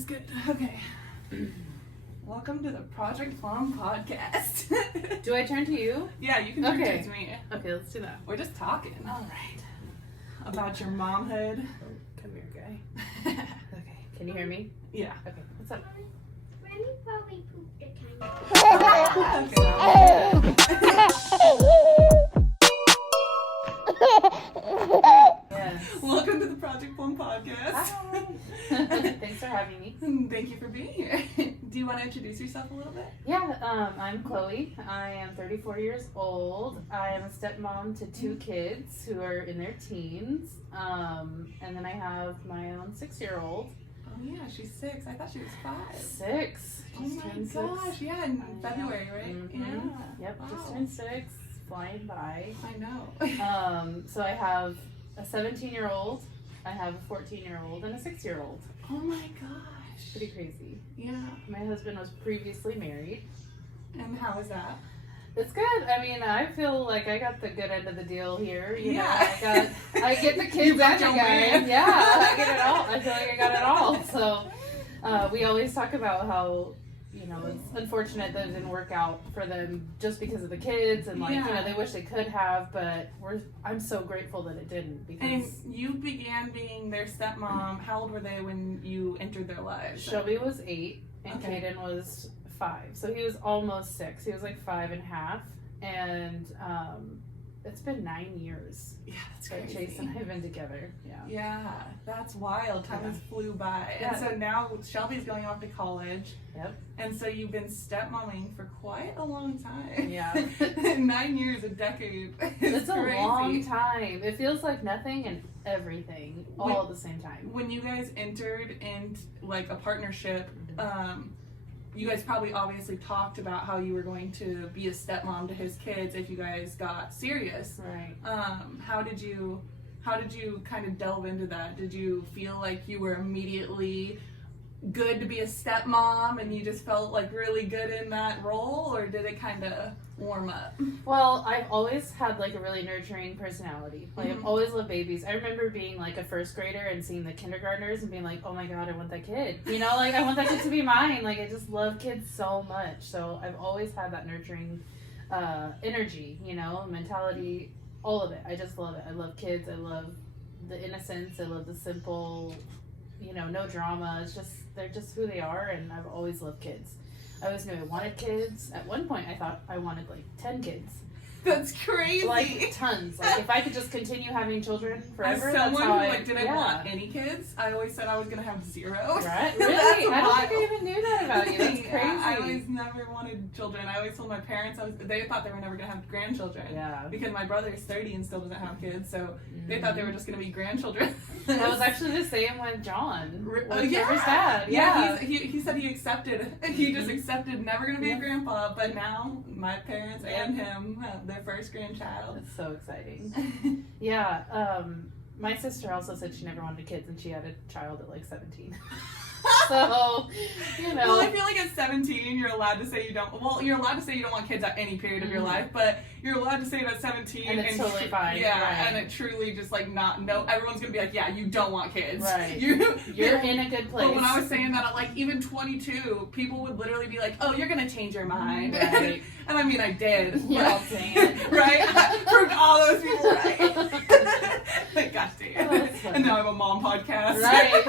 Everything's good. Okay. Welcome to the Project Plum Podcast. Do I turn to you? Yeah, you can turn to me. Okay, let's do that. We're just talking. All right. About your momhood. Come here, guy. Okay. Can you hear me? Yeah. Okay. What's up? Remy probably pooped a Yes. Welcome to the Project Plum Podcast. Hi. Thanks for having me. Thank you for being here. Do you want to introduce yourself a little bit? Yeah, I'm Chloe. I am 34 years old. I am a stepmom to two kids who are in their teens. And then I have my own 6-year-old. Oh yeah, she's 6. I thought she was 5. 6. Oh Just my turned gosh, 6. yeah, in February, right? Mm-hmm. Yeah. Yep, Wow. just turned 6. Flying by. I know. So I have a 17-year-old, I have a 14-year-old, and a 6-year-old. Oh my gosh. Pretty crazy. Yeah. My husband was previously married. And how is that? It's good. I mean, I feel like I got the good end of the deal here. You know, Yeah. I get the You kids got and the your guy. man. Yeah, I get it all. I feel like I got it all. So we always talk about how, you know, it's unfortunate that it didn't work out for them just because of the kids and like, you know, they wish they could have, but I'm so grateful that it didn't because. And you began being their stepmom. How old were they when you entered their lives? Shelby was 8 and Okay. Caden was 5. So he was almost 6. He was like 5.5. And it's been 9 years Yeah, that's that crazy. Chase and I have been together. Yeah. Yeah, that's wild. Time has flew by. Yeah. And so now Shelby's going off to college. Yep. And so you've been stepmomming for quite a long time. Yeah. 9 years, a decade. It's a crazy. long time. It feels like nothing and everything all at the same time. When you guys entered in like a partnership, you guys probably obviously talked about how you were going to be a stepmom to his kids if you guys got serious. Right. How did you kind of delve into that? Did you feel like you were immediately good to be a stepmom and you just felt like really good in that role, or did it kind of warm up? Well, I've always had like a really nurturing personality. Like I've always loved babies. I remember being like a first grader and seeing the kindergartners and being like, oh my god, I want that kid. You know, like I want that kid to be mine. Like I just love kids so much. So I've always had that nurturing energy, you know, mentality, all of it. I just love it. I love kids. I love the innocence. I love the simple, you know, no drama. It's just, they're just who they are, and I've always loved kids. I always knew I wanted kids. At one point, I thought I wanted like 10 kids. That's crazy. Like tons. Like if I could just continue having children forever. As That's someone how who I like didn't want any kids, I always said I was gonna have 0. Right? That's Really? I don't wild. think I even knew that about you. That's crazy. Yeah, I always never wanted children. I always told my parents they thought they were never gonna have grandchildren. Yeah. Because my brother is 30 and still doesn't have kids, so they thought they were just gonna be grandchildren. That was actually the same with John. With Yeah. Trevor's dad. Yeah, he said he accepted. He just accepted never gonna be a grandpa. But now my parents and him have their first grandchild. It's so exciting. Yeah. My sister also said she never wanted kids, and she had a child at like 17. So, you know. Well, I feel like at 17, you're allowed to say you don't. Well, you're allowed to say you don't want kids at any period of your life, but you're allowed to say it at 17, and it's totally fine. Yeah, right. and it truly just like no. Everyone's gonna be like, yeah, you don't want kids. Right. You're in a good place. But when I was saying that at like even 22, people would literally be like, oh, you're gonna change your mind. Right. And I mean, I did. Yeah, but, dang it. Right? I proved all those people right. Like, gosh dang Oh, it. that's funny. And now I have a mom podcast. Right.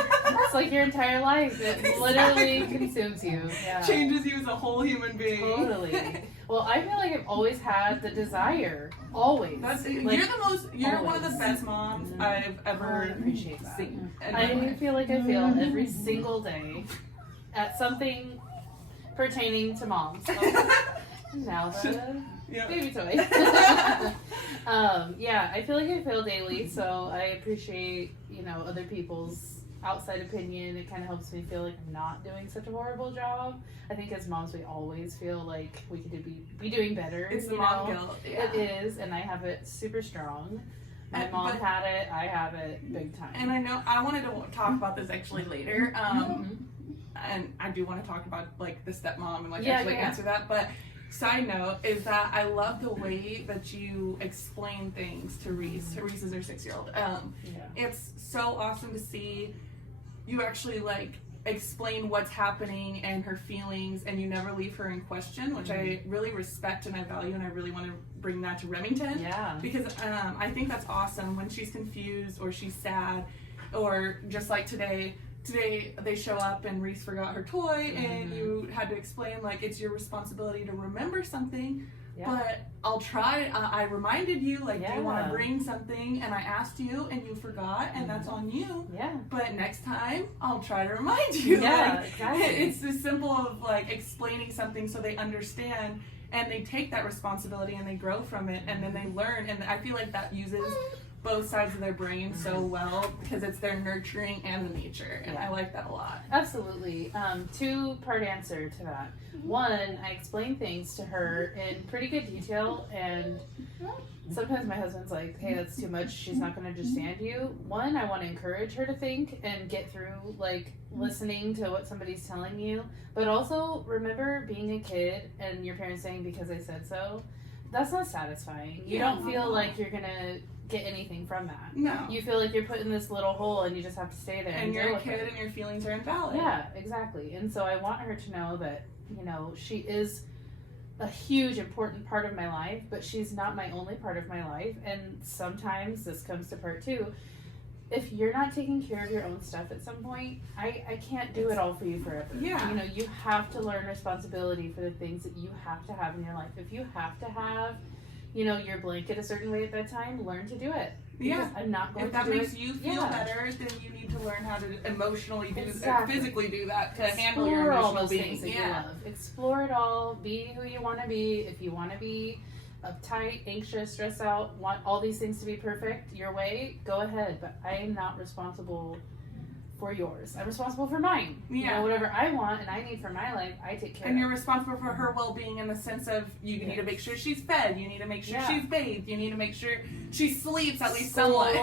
It's like your entire life. It literally consumes you. Yeah. Changes you as a whole human being. Totally. Well, I feel like I've always had the desire. Always. That's like, you're one of the always. best moms I've I ever appreciate that. seen. in my I life. feel like I fail every single day at something pertaining to moms. Now the Yeah. baby toy. Yeah, I feel like I fail daily, so I appreciate, you know, other people's outside opinion. It kind of helps me feel like I'm not doing such a horrible job. I think as moms, we always feel like we could be doing better. It's the you mom know? guilt. Yeah. It is, and I have it super strong. My And- mom but- had it. I have it big time. And I know I wanted to talk about this actually later. And I do want to talk about like the stepmom and like actually answer that. But side note is that I love the way that you explain things to Reese. Reese is her 6-year-old. It's so awesome to see you actually like explain what's happening and her feelings, and you never leave her in question, which I really respect and I value, and I really want to bring that to Remington. Yeah. Because I think that's awesome when she's confused or she's sad, or just like today they show up and Reese forgot her toy, and you had to explain, like, it's your responsibility to remember something. But I'll try. I reminded you, like, do you want to bring something? And I asked you, and you forgot, and that's on you. Yeah. But next time, I'll try to remind you. Yeah, like, exactly. It's as simple of, like, explaining something so they understand, and they take that responsibility, and they grow from it, and then they learn. And I feel like that uses both sides of their brain so well, because it's their nurturing and the nature, and I like that a lot. Absolutely. Two-part answer to that. One, I explain things to her in pretty good detail, and sometimes my husband's like, hey, that's too much, she's not going to understand you. One, I want to encourage her to think and get through, like, listening to what somebody's telling you, but also remember being a kid and your parents saying, because I said so, that's not satisfying. You don't feel like you're going to get anything from that. No. You feel like you're put in this little hole and you just have to stay there. And you're a kid and your feelings are invalid. Yeah, exactly. And so I want her to know that, you know, she is a huge, important part of my life, but she's not my only part of my life. And sometimes, this comes to part two, if you're not taking care of your own stuff at some point, I can't do it all for you forever. Yeah. You know, you have to learn responsibility for the things that you have to have in your life. If you have to have, you know, your blanket a certain way at bedtime, learn to do it. Yeah. I'm not going if to that do makes it. you feel better, then you need to learn how to emotionally do Exactly. physically do that to handle Explore your all emotional those being. things that you love. Explore it all. Be who you want to be. If you want to be uptight, anxious, stressed out, want all these things to be perfect your way, go ahead. But I am not responsible for yours. I'm responsible for mine. Yeah. You know, whatever I want and I need for my life, I take care of. And you're responsible for her well-being in the sense of you need to make sure she's fed, you need to make sure she's bathed, you need to make sure she sleeps at least somewhat.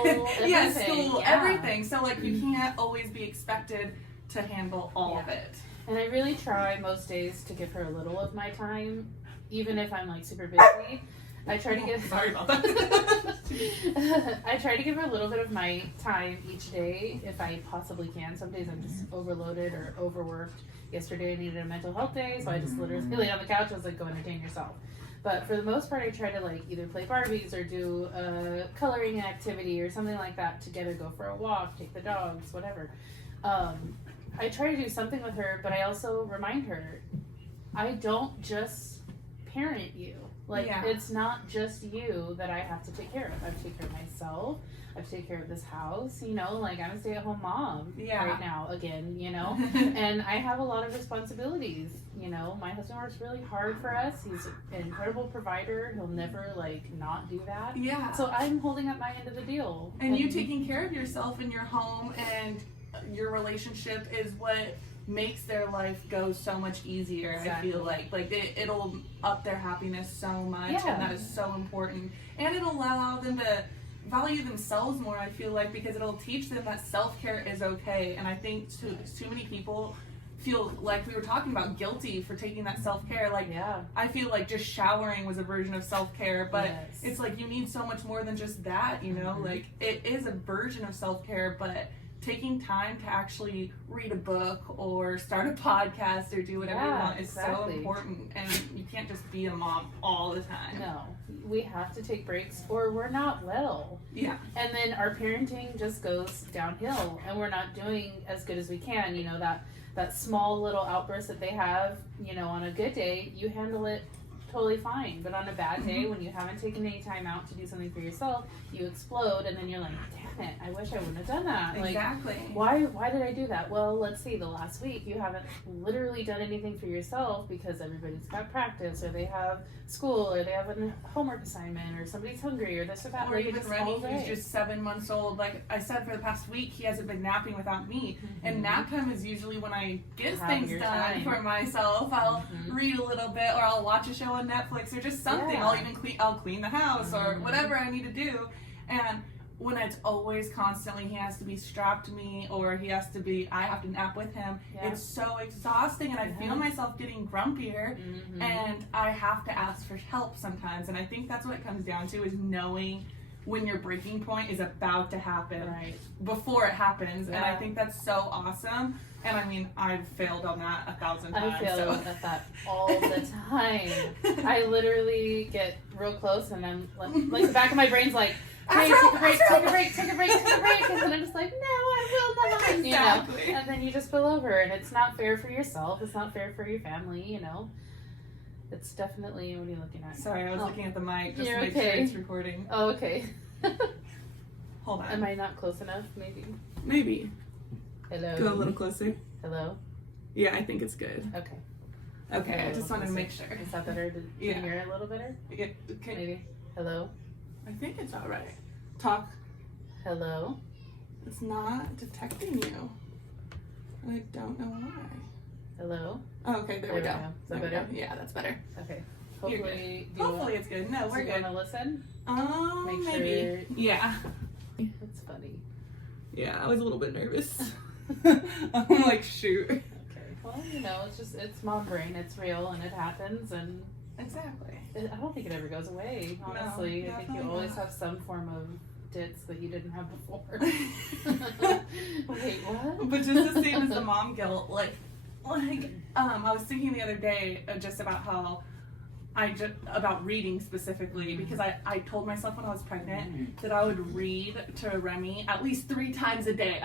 Yeah, school, everything. So, like, you can't always be expected to handle all of it. And I really try most days to give her a little of my time, even if I'm, like, super busy. I try to give. Sorry about that. I try to give her a little bit of my time each day if I possibly can. Some days I'm just overloaded or overworked. Yesterday I needed a mental health day, so I just literally lay on the couch. I was like, go entertain yourself. But for the most part, I try to, like, either play Barbies or do a coloring activity or something like that to get her, go for a walk, take the dogs, whatever. I try to do something with her, but I also remind her, I don't just parent you. Like, it's not just you that I have to take care of. I have to take care of myself. I have to take care of this house. You know, like, I'm a stay-at-home mom right now, again, you know. And I have a lot of responsibilities, you know. My husband works really hard for us. He's an incredible provider. He'll never, like, not do that. Yeah. So I'm holding up my end of the deal. And you taking care of yourself in your home and your relationship is what makes their life go so much easier. Exactly. I feel like it'll up their happiness so much, and that is so important. And it'll allow them to value themselves more, I feel like, because it'll teach them that self-care is okay. And I think too many people feel, like we were talking about, guilty for taking that self-care. Like, I feel like just showering was a version of self-care, but it's like you need so much more than just that, you know? Like, it is a version of self-care, but taking time to actually read a book or start a podcast or do whatever you want is so important. And you can't just be a mom all the time. No, we have to take breaks or we're not well. Yeah. And then our parenting just goes downhill and we're not doing as good as we can. You know, that small little outburst that they have, you know, on a good day, you handle it totally fine. But on a bad day, when you haven't taken any time out to do something for yourself, you explode and then you're like, damn it, I wish I wouldn't have done that. Exactly. Like, why did I do that? Well, let's see, the last week you haven't literally done anything for yourself because everybody's got practice or they have school or they have a homework assignment or somebody's hungry or this or that. Or even Remy, who's just 7 months old. Like I said, for the past week, he hasn't been napping without me. And nap time is usually when I get things done for myself. I'll read a little bit or I'll watch a show on Netflix or just something. I'll clean the house or whatever I need to do. And when it's always constantly he has to be strapped to me or I have to nap with him, it's so exhausting and I feel myself getting grumpier and I have to ask for help sometimes. And I think that's what it comes down to, is knowing when your breaking point is about to happen, Right. before it happens. Yeah. And I think that's so awesome. And I mean, I've failed on that 1,000 times. I fail at that all the time. I literally get real close and then like the back of my brain's like, okay, take a break. And then I'm just like, no, I will not. Exactly. You know? And then you just spill over, and it's not fair for yourself. It's not fair for your family, you know. It's definitely, what are you looking at? Sorry, I was looking at the mic just You're to make sure okay. it's recording. Oh, okay. Hold on. Am I not close enough, maybe? Maybe. Hello. Go a little closer. Hello? Yeah, I think it's good. Okay. Okay, I Go a just little wanted to closer. make sure. Is that better? Did you Yeah. hear it a little better? Yeah, okay. Maybe. Hello? I think it's all right. Talk. Hello? It's not detecting you. I don't know why. Hello? Oh, okay, there we go. Is that There we better? go. Yeah, that's better. Okay. You're Hopefully, do Hopefully it's good. No, you we're want good. to listen? Make Maybe. sure. Yeah. That's funny. Yeah, I was a little bit nervous. I'm like, shoot. Okay. Well, you know, it's mom brain. It's real and it happens, and Exactly. I don't think it ever goes away. No, Honestly, I think definitely you always not. have some form of dits that you didn't have before. Wait, what? But just the same as the mom guilt, I was thinking the other day just about how about reading specifically, because I told myself when I was pregnant that I would read to Remy at least 3 times a day.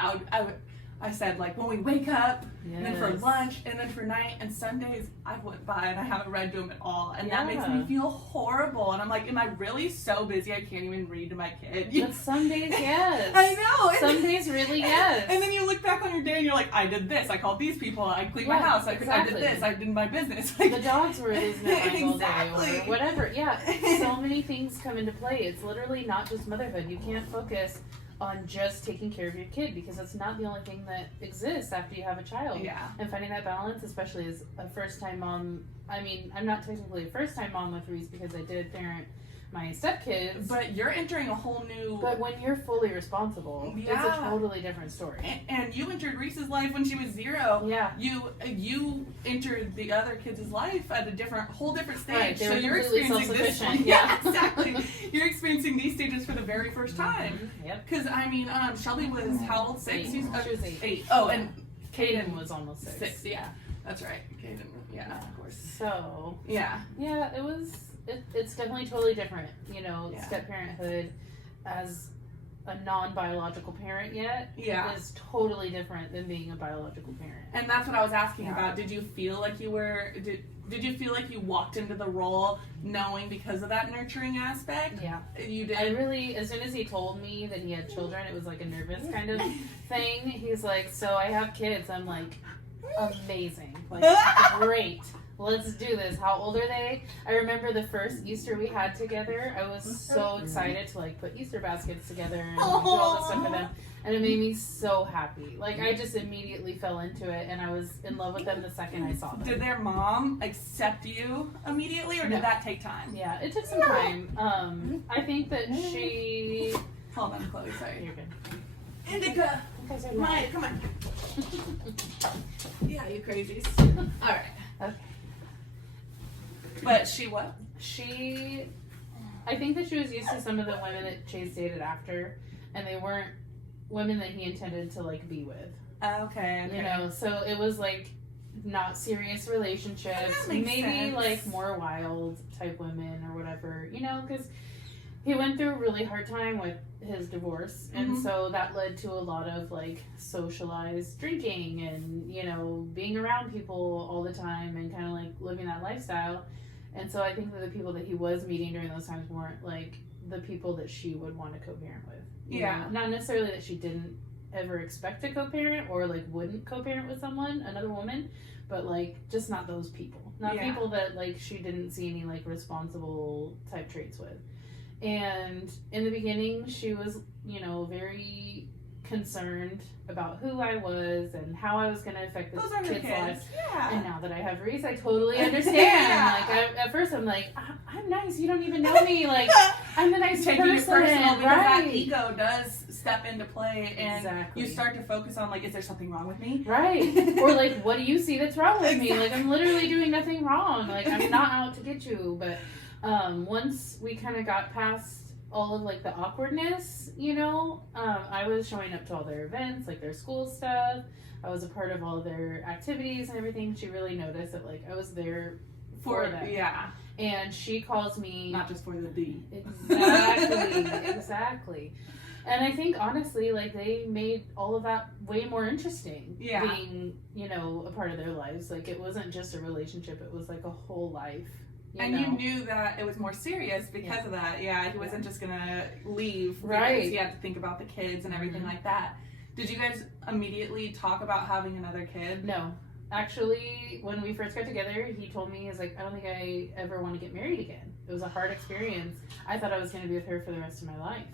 I said, like, when we wake up, and then for Yes. lunch, and then for night, and Sundays I went by and I haven't read to him at all, and that makes Yeah. me feel horrible. And I'm like, am I really so busy I can't even read to my kid? But some days, yes. I know. and Some then- days, really, yes. And then you look back on your day and you're like, I did this, I called these people, I cleaned my Yeah, house, I exactly. did this, I did my business. Like, The dogs were losing their mind all Exactly. day, or whatever. Yeah, so many things come into play. It's literally not just motherhood. You can't focus on just taking care of your kid, because that's not the only thing that exists after you have a child. yeah. And finding that balance, especially as a first-time mom. I mean, I'm not technically a first-time mom with Reese because I did parent my stepkids. But you're entering a whole new. But when you're fully responsible, it's Yeah. a totally different story. And you entered Reese's life when she was 0. Yeah. You entered the other kids' life at a whole different stage. Right, they so were you're completely experiencing this one. self-sufficient, Yeah, yeah. exactly. You're experiencing these stages for the very first time. Yep. Because I mean, Shelby was how old? 6. She was 8. 8. Oh, and Caden was almost 6. 6. Yeah, that's right. Caden. Yeah, of course. So Yeah. yeah, it's definitely totally different. You know, Yeah. step parenthood as a non-biological parent yet Yeah. is totally different than being a biological parent. And that's what I was asking Yeah. about. Did you feel like you were? Did you feel like you walked into the role knowing because of that nurturing aspect? Yeah. You did. I really, as soon as he told me that he had children, it was like a nervous kind of thing. He's like, so I have kids. I'm like, amazing. Like, great. Let's do this. How old are they? I remember the first Easter we had together. I was so excited to like put Easter baskets together and do all this stuff for them. And it made me so happy. Like, I just immediately fell into it, and I was in love with them the second I saw them. Did their mom accept you immediately, or No. did that take time? Yeah, it took some time. I think that she... Hold on, Chloe. Sorry. You're good. Indica. You guys are Maya, come on. Yeah, you crazies. All right. Okay. But she what? She... I think that she was used to some of the women that Chase dated after, and they weren't women that he intended to, like, be with. Okay. You know, so it was, like, not serious relationships. That makes Maybe, sense. like, more wild type women or whatever, you know, because he went through a really hard time with his divorce, and Mhm. so that led to a lot of, like, socialized drinking and, you know, being around people all the time and kind of, like, living that lifestyle. And so I think that the people that he was meeting during those times weren't, like, the people that she would want to co-parent with. You Yeah. know? Not necessarily that she didn't ever expect to co-parent or, like, wouldn't co-parent with someone, another woman, but, like, just not those people. Not Yeah. people that, like, she didn't see any, like, responsible type traits with. And in the beginning, she was, you know, very concerned about who I was and how I was going to affect this Those are her kid's life. kids. Yeah. And now that I have Reese, I totally understand. Yeah. Like, at first I'm like, I'm nice. You don't even know me. Like, I'm the nice Taking person. it personal because that Right. ego does step into play, and Exactly. you start to focus on, like, is there something wrong with me? Right. Or, like, what do you see that's wrong with me? Like, Exactly. I'm literally doing nothing wrong. Like, I'm not out to get you. But once we kind of got past all of like the awkwardness, you know. I was showing up to all their events, like their school stuff. I was a part of all their activities and everything. She really noticed that like I was there for them. Yeah. And she calls me, not just for the D. Exactly. And I think honestly, like they made all of that way more interesting. Yeah. Being, you know, a part of their lives. Like it wasn't just a relationship, it was like a whole life. You knew that it was more serious because of that. Yeah, he wasn't just gonna leave. Right. Because he had to think about the kids and everything like that. Did you guys immediately talk about having another kid? No. Actually, when we first got together, he told me, he's like, I don't think I ever want to get married again. It was a hard experience. I thought I was going to be with her for the rest of my life.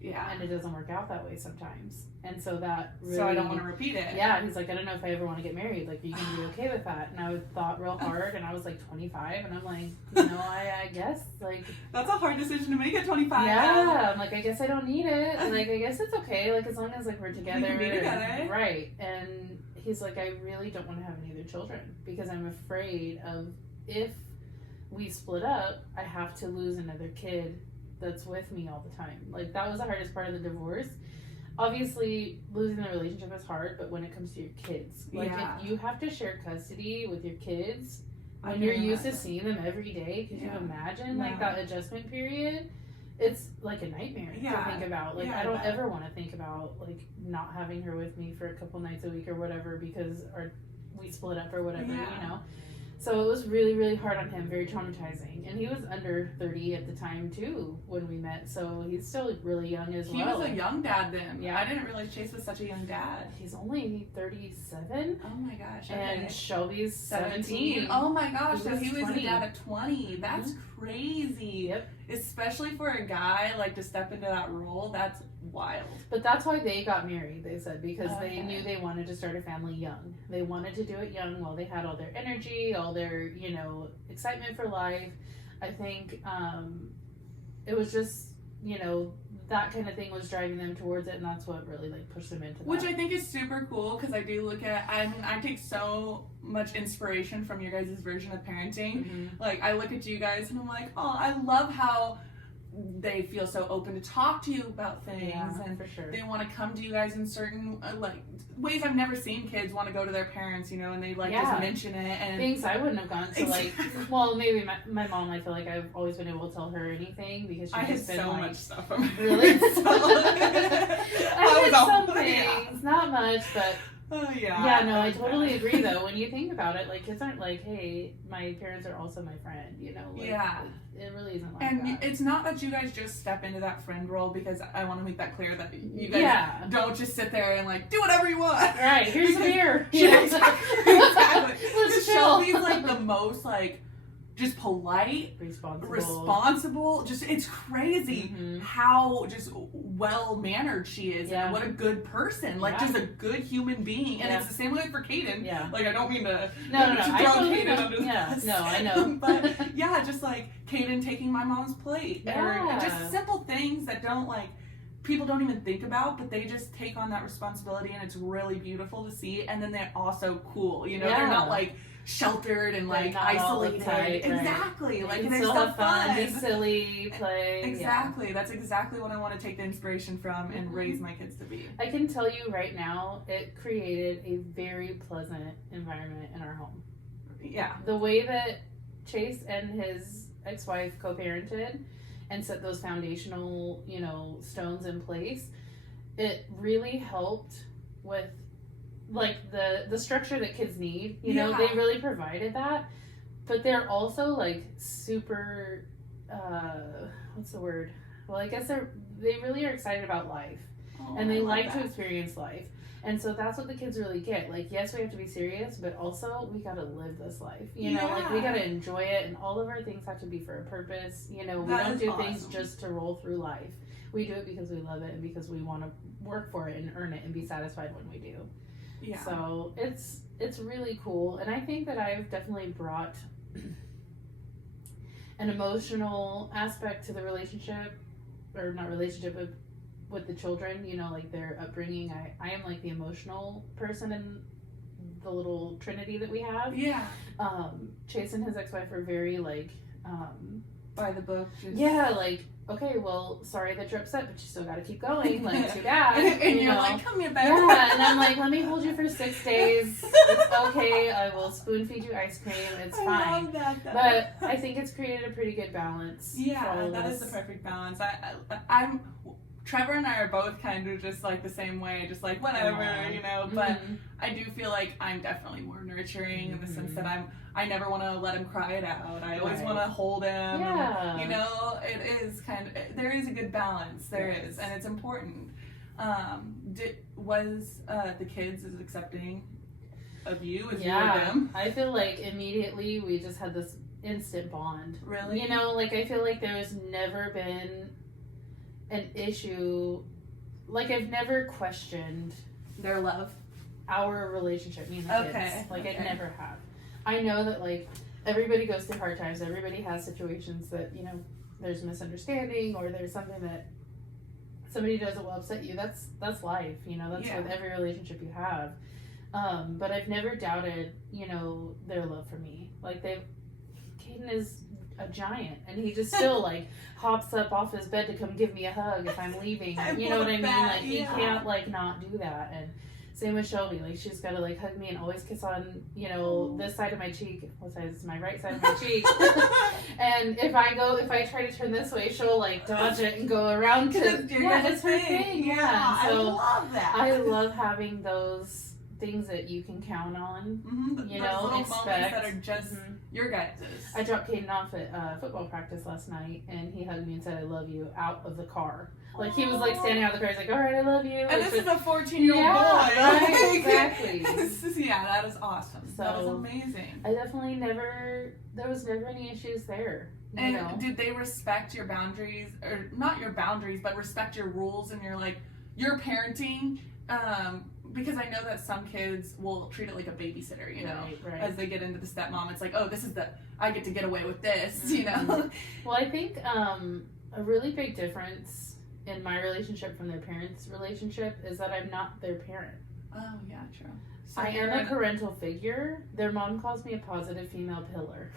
Yeah. And it doesn't work out that way sometimes. And so that really... So I don't want to repeat it. Yeah, he's like, I don't know if I ever want to get married. Like, are you going to be okay with that? And I thought real hard, and I was like 25, and I'm like, you know, I guess, like... That's a hard decision to make at 25. Yeah, I'm like, I guess I don't need it. Like, I guess it's okay, like, as long as, like, we're together. We can be together. Right. And he's like, I really don't want to have any other children, because I'm afraid of if we split up, I have to lose another kid that's with me all the time. Like, that was the hardest part of the divorce. Obviously, losing the relationship is hard, but when it comes to your kids, like, if you have to share custody with your kids when you're used to seeing them every day, could you imagine, like, that adjustment period? It's like a nightmare to think about. Like, I don't ever want to think about, like, not having her with me for a couple nights a week or whatever because we split up or whatever, you know? So it was really, really hard on him, very traumatizing. And he was under 30 at the time, too, when we met. So he's still really young as well. He was a young dad then. Yeah. I didn't realize Chase was such a young dad. He's only 37. Oh my gosh. And Shelby's 17. Oh my gosh. So he was 20. a dad at 20. That's crazy. Yep. Especially for a guy, like, to step into that role. That's wild. But that's why they got married, they said, because they knew they wanted to start a family young. They wanted to do it young while they had all their energy, all their, you know, excitement for life. I think it was just, you know, that kind of thing was driving them towards it, and that's what really, like, pushed them into that. Which I think is super cool, because I do look at, I mean, I take so much inspiration from your guys' version of parenting. Like, I look at you guys, and I'm like, oh, I love how they feel so open to talk to you about things, and for sure. they want to come to you guys in certain like ways I've never seen kids want to go to their parents, you know, and they like just mention it and things I wouldn't have gone to. Like, well, maybe my mom, I feel like I've always been able to tell her anything because I had so like, much stuff from her. Really? I had some things, not much, but yeah, no, I totally agree though. When you think about it, like, kids aren't like, hey, my parents are also my friend, you know? Like, it really isn't like and that. It's not that you guys just step into that friend role, because I want to make that clear that you guys don't just sit there and like do whatever you want. Right, here's a beer. Exactly. Let's chill. Shelby's like the most like just polite, responsible. Just, it's crazy how just well-mannered she is and what a good person. Like, just a good human being. And it's the same way for Kaden. Yeah. Like, I don't mean to throw Kaden under the bus. No, I know. But, yeah, just like Kaden taking my mom's plate. Yeah. Or just simple things that don't, like, people don't even think about, but they just take on that responsibility, and it's really beautiful to see. And then they're also cool. You know, they're not, like, sheltered and like isolated. Exactly. Right. Like, they're so fun. Be silly, play. Exactly. That's exactly what I want to take the inspiration from and raise my kids to be. I can tell you right now, it created a very pleasant environment in our home. Yeah. The way that Chase and his ex-wife co-parented and set those foundational, you know, stones in place, it really helped with like the structure that kids need, you know. They really provided that, but they're also like super what's the word, well, I guess they really are excited about life, and they like to experience life, and so that's what the kids really get. Like, yes, we have to be serious, but also we gotta live this life, you know. Like, we gotta enjoy it, and all of our things have to be for a purpose, you know. We don't do things just to roll through life. We do it because we love it and because we want to work for it and earn it and be satisfied when we do. Yeah. So it's really cool, and I think that I've definitely brought an emotional aspect to the relationship, or not relationship, but with the children. You know, like their upbringing. I am like the emotional person in the little trinity that we have. Yeah. Chase and his ex-wife are very like by the book. Yeah, like okay, well, sorry that you're upset, but you still got to keep going. Like, too bad. And you're like, come here, baby. Yeah, and I'm like, let me hold you for 6 days. It's okay. I will spoon feed you ice cream. It's fine. I love that, though. But I think it's created a pretty good balance. Yeah, that is the perfect balance. I'm Trevor and I are both kind of just like the same way, just like whatever, you know, but I do feel like I'm definitely more nurturing in the sense that I never want to let him cry it out. I always want to hold him. Yeah. And, you know, it is there is a good balance. There is, and it's important. Was the kids as accepting of you as you were them? I feel like immediately we just had this instant bond. Really? You know, like I feel like there has never been an issue, like I've never questioned their love, our relationship, me and the kids. Like I never have. I know that like everybody goes through hard times. Everybody has situations that, you know, there's misunderstanding or there's something that somebody does that will upset you. That's life, you know. That's with every relationship you have. But I've never doubted, you know, their love for me. Like Caden is a giant, and he just still like hops up off his bed to come give me a hug if I'm leaving. You know what I mean? Like he can't like not do that. And same with Shelby. Like she's got to like hug me and always kiss on, you know, this side of my cheek. What side is my right side of my cheek? And if I try to turn this way, she'll like dodge it and go around to it's her thing. Yeah. So I love that. I love having those things that you can count on. You know, little expect moments that are just your guys'. I dropped Caden off at football practice last night, and he hugged me and said, "I love you," out of the car. Like he was like standing out of the car. He's like, "All right, I love you." And this is a 14-year-old boy. Right, exactly. Yeah, that is awesome. So, that is amazing. I definitely there was never any issues there. You know? Did they respect your boundaries, or not your boundaries, but respect your rules and your parenting? Because I know that some kids will treat it like a babysitter, you know, as they get into the stepmom. It's like, oh, this is I get to get away with this, you know. Well, I think a really big difference in my relationship from their parents' relationship is that I'm not their parent. Oh, yeah, true. So I am a parental figure. Their mom calls me a positive female pillar,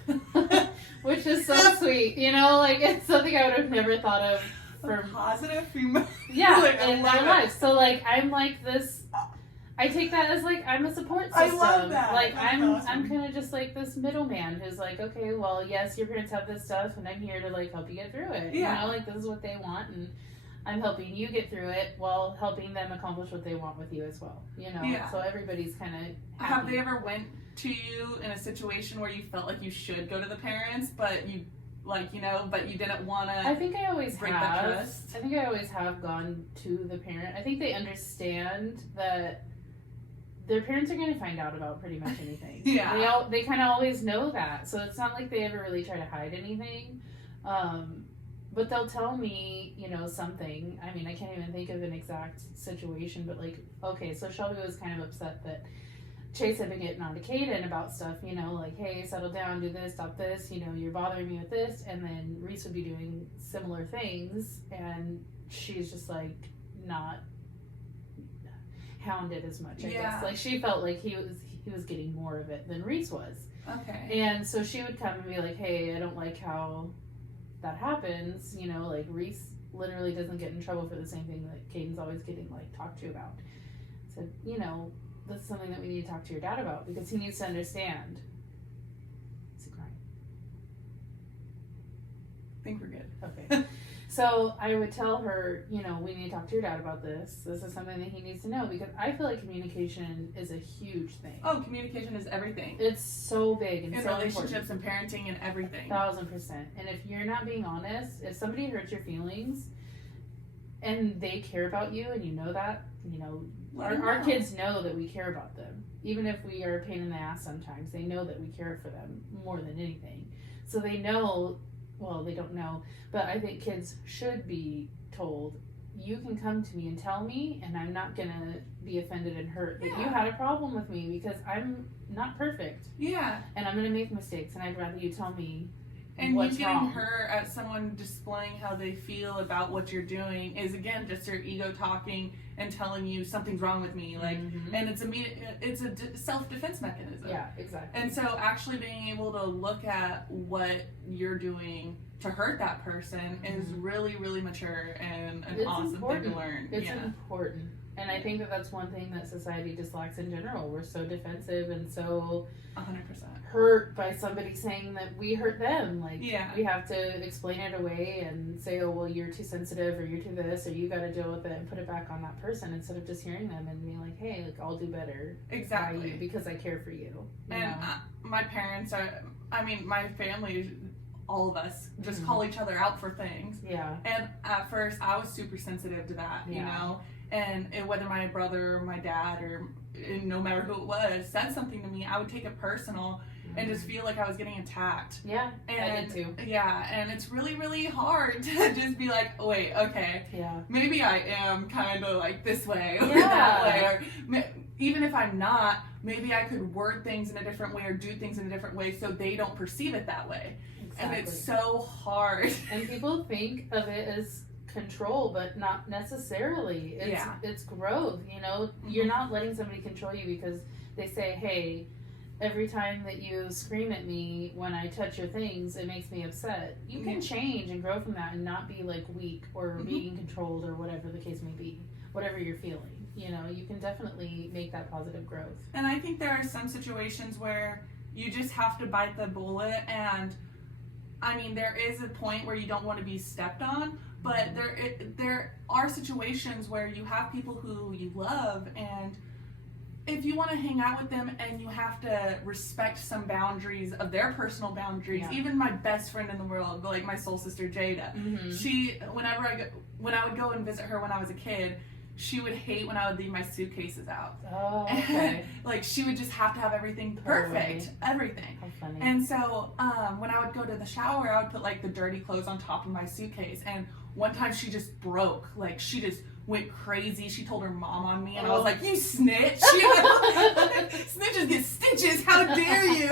which is so sweet. You know, like it's something I would have never thought of. For positive female. Yeah, in their life. So like I'm like this. I take that as like I'm a support system. I love that. Like I'm kind of just like this middleman who's like, okay, well, yes, your parents have this stuff, and I'm here to like help you get through it. Yeah. You know, like this is what they want, and I'm helping you get through it while helping them accomplish what they want with you as well. You know. Yeah. So everybody's kind of. Have they ever went to you in a situation where you felt like you should go to the parents, but you? Like, you know, but you didn't want to. I think I always break have. That trust. I think I always have gone to the parent. I think they understand that their parents are going to find out about pretty much anything. Yeah. They kind of always know that, so it's not like they ever really try to hide anything. But they'll tell me, you know, something. I mean, I can't even think of an exact situation, but like, okay, so Shelby was kind of upset that Chase had been getting on to Caden about stuff, you know, like, hey, settle down, do this, stop this, you know, you're bothering me with this. And then Reese would be doing similar things, and she's just like not hounded as much, I guess. Like she felt like he was getting more of it than Reese was. Okay. And so she would come and be like, hey, I don't like how that happens, you know, like Reese literally doesn't get in trouble for the same thing that Caden's always getting like talked to about. So, you know, that's something that we need to talk to your dad about because he needs to understand. Is he crying? I think we're good. Okay. So I would tell her, you know, we need to talk to your dad about this. This is something that he needs to know because I feel like communication is a huge thing. Oh, communication is everything. It's so big and in so relationships important. And parenting and everything. 1000%. And if you're not being honest, if somebody hurts your feelings and they care about you and you know that, you know, our kids know that we care about them. Even if we are a pain in the ass sometimes, they know that we care for them more than anything. So they know, well, they don't know, but I think kids should be told, you can come to me and tell me, and I'm not going to be offended and hurt that you had a problem with me because I'm not perfect. Yeah. And I'm going to make mistakes, and I'd rather you tell me and what's you getting wrong. hurt at someone displaying how they feel about what you're doing is, again, just your ego talking and telling you something's wrong with me. Like, and it's it's a self-defense mechanism. Yeah, exactly. And so actually being able to look at what you're doing to hurt that person is really, really mature and an awesome thing to learn. It's important. And I think that that's one thing that society just lacks in general. We're so defensive and so 100% hurt by somebody saying that we hurt them. Like, yeah. we have to explain it away and say, oh, well, you're too sensitive, or you're too this, or you got to deal with it, and put it back on that person instead of just hearing them and being like, hey, like, I'll do better. Exactly. By you because I care for you. And my parents are, I mean, my family, all of us just call each other out for things. Yeah. And at first, I was super sensitive to that, you know? And whether my brother or my dad or no matter who it was said something to me, I would take it personal and just feel like I was getting attacked. Yeah, and, I did too. Yeah, and it's really, really hard to just be like, oh, wait, okay, maybe I am kind of like this way or that way. Or even if I'm not, maybe I could word things in a different way or do things in a different way so they don't perceive it that way. Exactly. And it's so hard. And people think of it as control, but not necessarily. It's growth, you know? You're not letting somebody control you because they say, hey, every time that you scream at me when I touch your things, it makes me upset. You can change and grow from that and not be like weak or being controlled or whatever the case may be, whatever you're feeling. You know, you can definitely make that positive growth. And I think there are some situations where you just have to bite the bullet, and I mean, there is a point where you don't want to be stepped on, but there are situations where you have people who you love, and if you want to hang out with them and you have to respect some boundaries of their personal boundaries, even my best friend in the world, like my soul sister Jada, she, when I would go and visit her when I was a kid, she would hate when I would leave my suitcases out. Oh, okay. And, like, she would just have to have everything perfect. Everything. How funny. And so, when I would go to the shower, I would put, like, the dirty clothes on top of my suitcase. And one time she just broke. Like, she just went crazy. She told her mom on me. And I was like, you snitch. You know? Snitches get stitches. How dare you?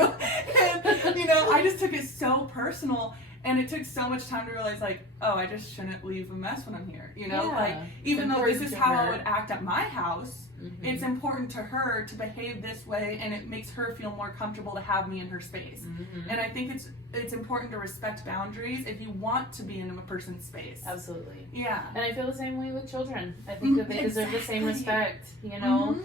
And, you know, I just took it so personal. And it took so much time to realize, like, oh, I just shouldn't leave a mess when I'm here, you know? Like, even though this is how I would act at my house, it's important to her to behave this way, and it makes her feel more comfortable to have me in her space. And I think it's important to respect boundaries if you want to be in a person's space. Absolutely. Yeah. And I feel the same way with children. I think that they deserve the same respect, you know?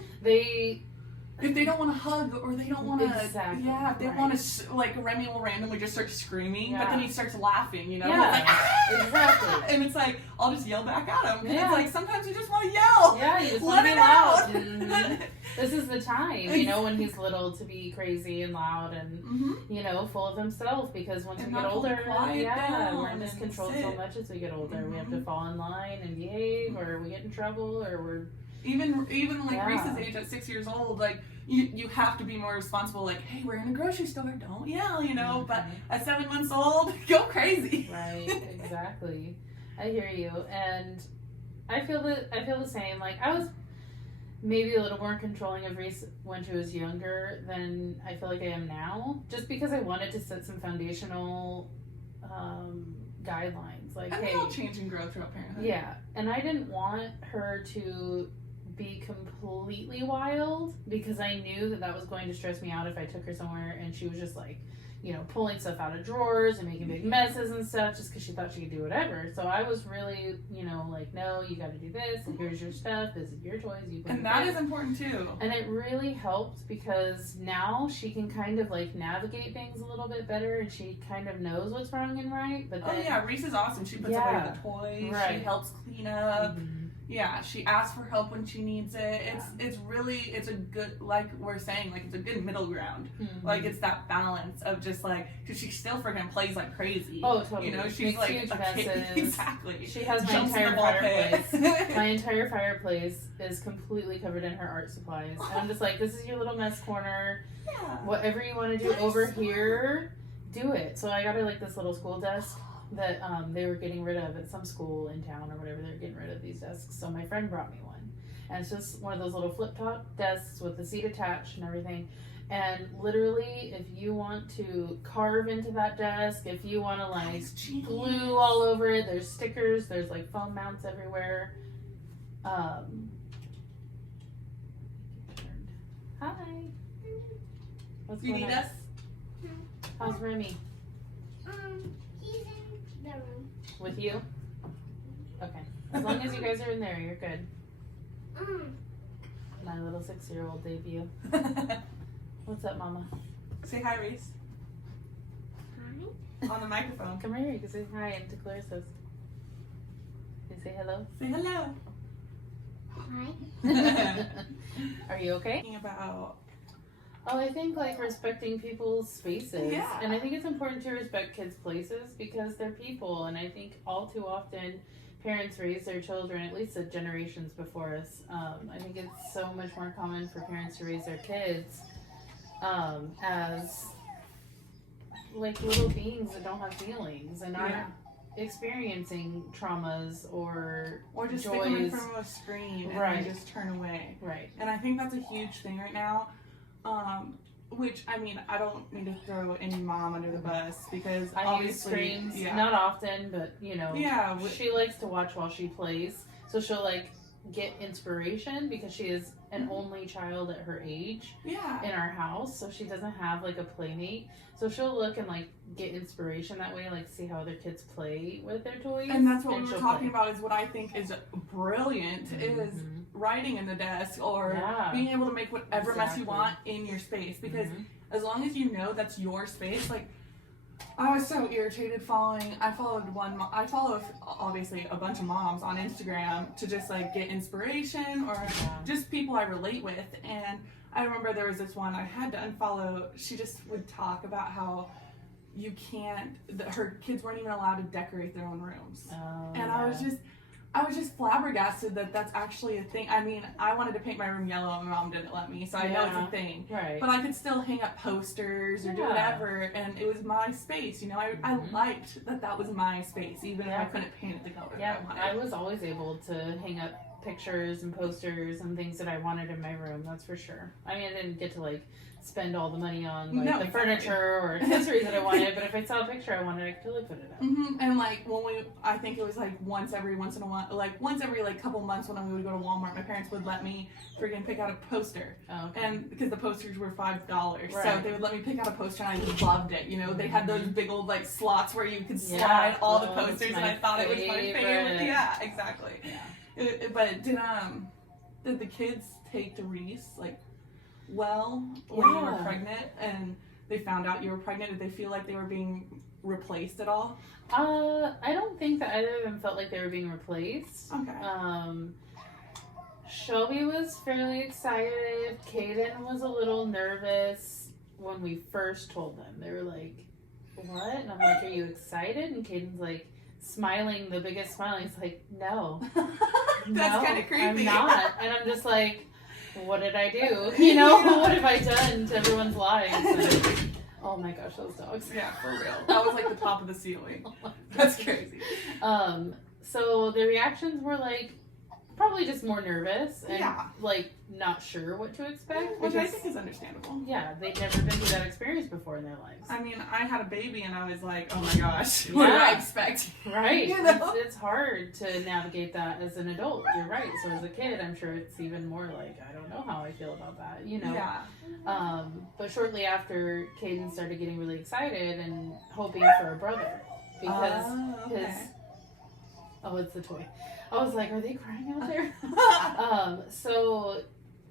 If they don't want to hug or they don't want to, if they want to, like, Remy will randomly just start screaming, but then he starts laughing, you know? Yeah, like, ah! exactly. And it's like, I'll just yell back at him. It's like, sometimes you just want to yell. Yeah, you just want to be loud. This is the time, you know, when he's little to be crazy and loud and, you know, full of himself, because once we get older, we're in this control so much as we get older. We have to fall in line and behave, or we get in trouble, or we're... Even like Reese's age at 6 years old, like you have to be more responsible. Like, hey, we're in a grocery store, don't yell, you know. But at 7 months old, go crazy. Right, exactly. I hear you, and I feel the same. Like, I was maybe a little more controlling of Reese when she was younger than I feel like I am now, just because I wanted to set some foundational guidelines. Like, and we all change and grow throughout parenthood. Yeah, and I didn't want her to be completely wild, because I knew that was going to stress me out if I took her somewhere and she was just like, you know, pulling stuff out of drawers and making big messes and stuff just because she thought she could do whatever. So I was really, you know, like, no, you got to do this, and here's your stuff, this is your toys, you put and that is important too. And it really helped, because now she can kind of like navigate things a little bit better, and she kind of knows what's wrong and right. But then, Reese is awesome. She puts away the toys. She helps clean up. Yeah, she asks for help when she needs it. It's a good, like we're saying, like, it's a good middle ground. Like, it's that balance of just like, because she still freaking plays like crazy. Oh, totally. You know, she's like huge messes. Exactly. She has my entire fireplace. My entire fireplace is completely covered in her art supplies. And I'm just like, this is your little mess corner. Yeah. Whatever you want to do over here, do it. So I got her like this little school desk that they were getting rid of at some school in town or whatever. They're getting rid of these desks, so my friend brought me one, and it's just one of those little flip top desks with the seat attached and everything. And literally, if you want to carve into that desk, if you want to like glue all over it, there's stickers, there's like foam mounts everywhere. Hi. What's you going need on? us? How's Remy? He's in The room. With you? Okay. As long as you guys are in there, you're good. My little 6-year-old debut. What's up, Mama? Say hi, Reese. Hi. On the microphone. Come here, you can say hi into Clarissa's. Can you say hello? Say hello. Hi. Are you okay? Thinking about Oh, I think like respecting people's spaces. Yeah. And I think it's important to respect kids' places because they're people. And I think all too often parents raise their children, at least the generations before us. I think it's so much more common for parents to raise their kids as like little beings that don't have feelings and aren't experiencing traumas or just joys. stick them in front of a screen and Right. then just turn away. Right. And I think that's a huge thing right now. Which, I mean, I don't mean to throw any mom under the bus because I use obviously, screens, yeah. not often, but you know, Yeah, she likes to watch while she plays. So she'll like get inspiration because she is an only child at her age yeah. in our house, so she doesn't have like a playmate. So she'll look and like get inspiration that way, like see how other kids play with their toys. And that's what we were she'll talking play. about is what I think is brilliant is writing in the desk or being able to make whatever mess you want in your space because as long as you know that's your space, like I was so irritated I follow obviously a bunch of moms on Instagram to just like get inspiration or just people I relate with, and I remember there was this one I had to unfollow. She just would talk about how you can't, her kids weren't even allowed to decorate their own rooms. And I was just flabbergasted that that's actually a thing. I mean, I wanted to paint my room yellow and my mom didn't let me, so I know it's a thing. Right. But I could still hang up posters or do whatever, and it was my space, you know. I liked that was my space, even if I couldn't paint it the color that I wanted. I was always able to hang up pictures and posters and things that I wanted in my room, that's for sure. I mean, I didn't get to like spend all the money on like the furniture or accessories that I wanted, but if I saw a picture I wanted, I could totally put it up. And like I think it was like once every like couple months when we would go to Walmart, my parents would let me freaking pick out a poster. Oh, okay. And because the posters were $5, right. so they would let me pick out a poster, and I loved it. You know, they had those big old like slots where you could slide all the posters, and I thought it was my favorite. Yeah, exactly. Yeah. But did the kids take to Reese like when you were pregnant and they found out you were pregnant? Did they feel like they were being replaced at all? I don't think that either of them felt like they were being replaced. Okay. Shelby was fairly excited. Kaden was a little nervous when we first told them. They were like, what? And I'm like, are you excited? And Kaden's like, smiling, the biggest smile. He's like, no. That's kind of creepy. I'm not. And I'm just like, what did I do? You know, what have I done to everyone's lives? And, oh my gosh, those dogs. Yeah, for real. That was like the top of the ceiling. That's crazy. So the reactions were like, probably just more nervous and like not sure what to expect. Which I think is understandable. Yeah, they'd never been through that experience before in their lives. I mean, I had a baby and I was like, oh my gosh, what do I expect? Right. You know? It's hard to navigate that as an adult. You're right. So as a kid, I'm sure it's even more like, I don't know how I feel about that, you know? Yeah. But shortly after, Kaden started getting really excited and hoping for a brother because it's the toy. I was like, are they crying out there? So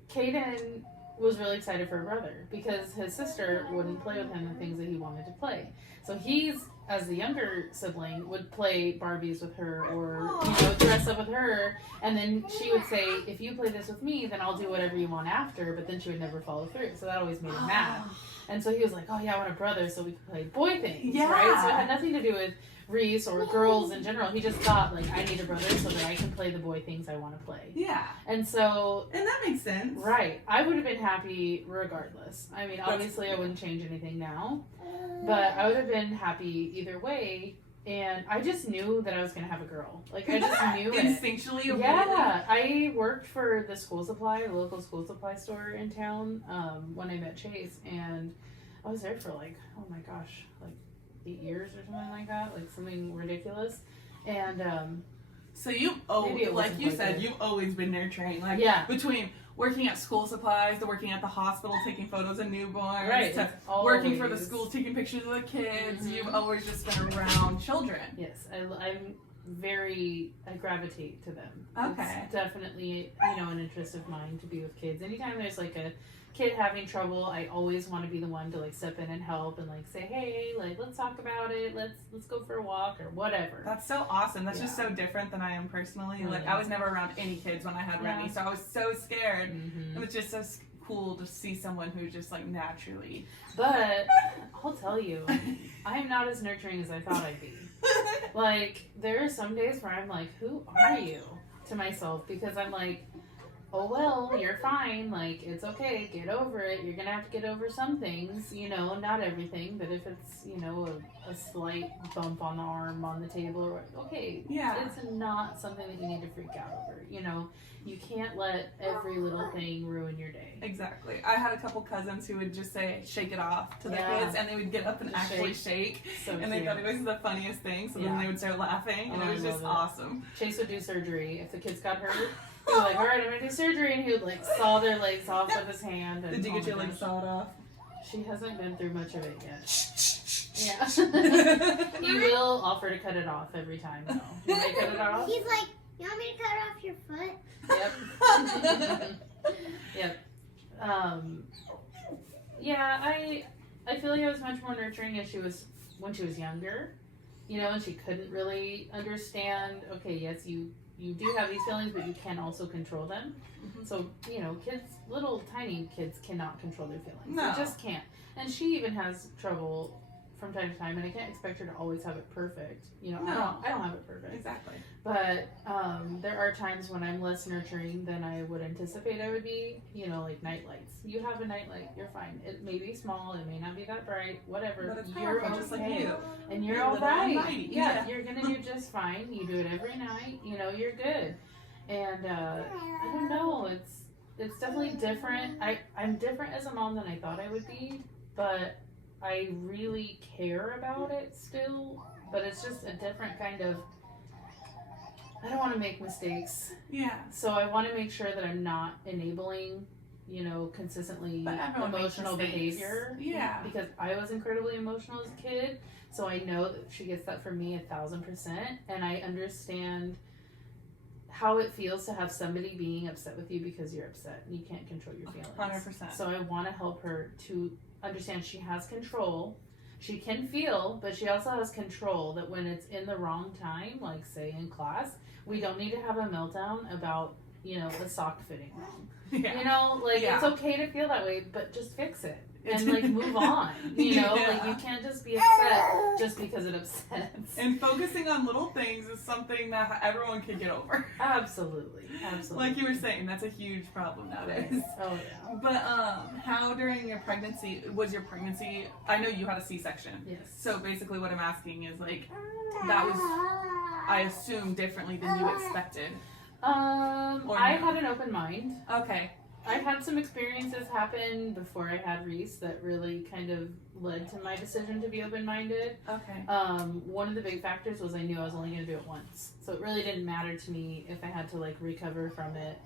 Kaden was really excited for a brother because his sister wouldn't play with him the things that he wanted to play. So he's, as the younger sibling, would play Barbies with her or, dress up with her. And then she would say, if you play this with me, then I'll do whatever you want after. But then she would never follow through. So that always made him mad. And so he was like, oh yeah, I want a brother so we could play boy things, right? So it had nothing to do with Reese or girls in general. He just thought, like, I need a brother so that I can play the boy things I want to play. Yeah. And so... And that makes sense. Right. I would have been happy regardless. I mean, obviously I wouldn't change anything now. But I would have been happy either way. And I just knew that I was going to have a girl. Like, I just knew it. Instinctually? Yeah. I worked for the school supply, the local school supply store in town when I met Chase. And I was there for, like, oh my gosh, like 8 years or something like that. Like, something ridiculous. And So you, like you said, you've always been nurturing. Like, between working at school supplies to working at the hospital taking photos of newborns to working for the school taking pictures of the kids, you've always just been around children. Yes, I gravitate to them. Okay. It's definitely, an interest of mine to be with kids. Anytime there's like a kid having trouble, I always want to be the one to like step in and help and like say, hey, like let's talk about it, let's go for a walk or whatever. That's so awesome. That's just so different than I am personally. Like I was never around any kids when I had Rennie, so I was so scared. And it's just so cool to see someone who just like naturally. But I'll tell you, I am not as nurturing as I thought I'd be. Like there are some days where I'm like, who are you, to myself, because I'm like, oh well, you're fine, like it's okay, get over it. You're gonna have to get over some things, not everything, but if it's a slight bump on the arm on the table, or it's not something that you need to freak out over. You can't let every little thing ruin your day. Exactly. I had a couple cousins who would just say shake it off to the kids, and they would get up and actually shake, and they thought it was the funniest thing, so then they would start laughing, and it was just awesome. Chase would do surgery if the kids got hurt. He was like, all right, I'm going to do surgery, and he would like saw their legs off with his hand. And did you get your legs sawed off? She hasn't been through much of it yet. Yeah. He will offer to cut it off every time, though. You may cut it off? He's like, you want me to cut off your foot? Yep. I feel like I was much more nurturing when she was younger, and she couldn't really understand, okay, yes, you do have these feelings, but you can also control them. So, little tiny kids cannot control their feelings. No. They just can't. And she even has trouble from time to time, and I can't expect her to always have it perfect. No. I don't have it perfect. Exactly. But there are times when I'm less nurturing than I would anticipate I would be. Like night lights. You have a night light, you're fine. It may be small, it may not be that bright, whatever. But it's you're powerful, okay. just like you. And you're all right. Yeah, you're gonna do just fine. You do it every night. You're good. And I don't know. It's definitely different. I'm different as a mom than I thought I would be, but I really care about it still. But it's just a different kind of. I don't want to make mistakes. Yeah. So I want to make sure that I'm not enabling, consistently emotional behavior. Yeah. Because I was incredibly emotional as a kid, so I know that she gets that from me 1,000%, and I understand how it feels to have somebody being upset with you because you're upset and you can't control your feelings. 100%. So I want to help her to understand she has control. She can feel, but she also has control that when it's in the wrong time, like say in class, we don't need to have a meltdown about, the sock fitting wrong. Yeah. It's okay to feel that way, but just fix it. And move on, you can't just be upset just because it upsets. And focusing on little things is something that everyone can get over. Absolutely. Like you were saying, that's a huge problem nowadays. Oh yeah. But how during your pregnancy, I know you had a C-section. Yes. So basically what I'm asking is like, that was, I assume, differently than you expected. I had an open mind. Okay. I had some experiences happen before I had Reese that really kind of led to my decision to be open-minded. Okay. One of the big factors was I knew I was only going to do it once. So it really didn't matter to me if I had to recover from it,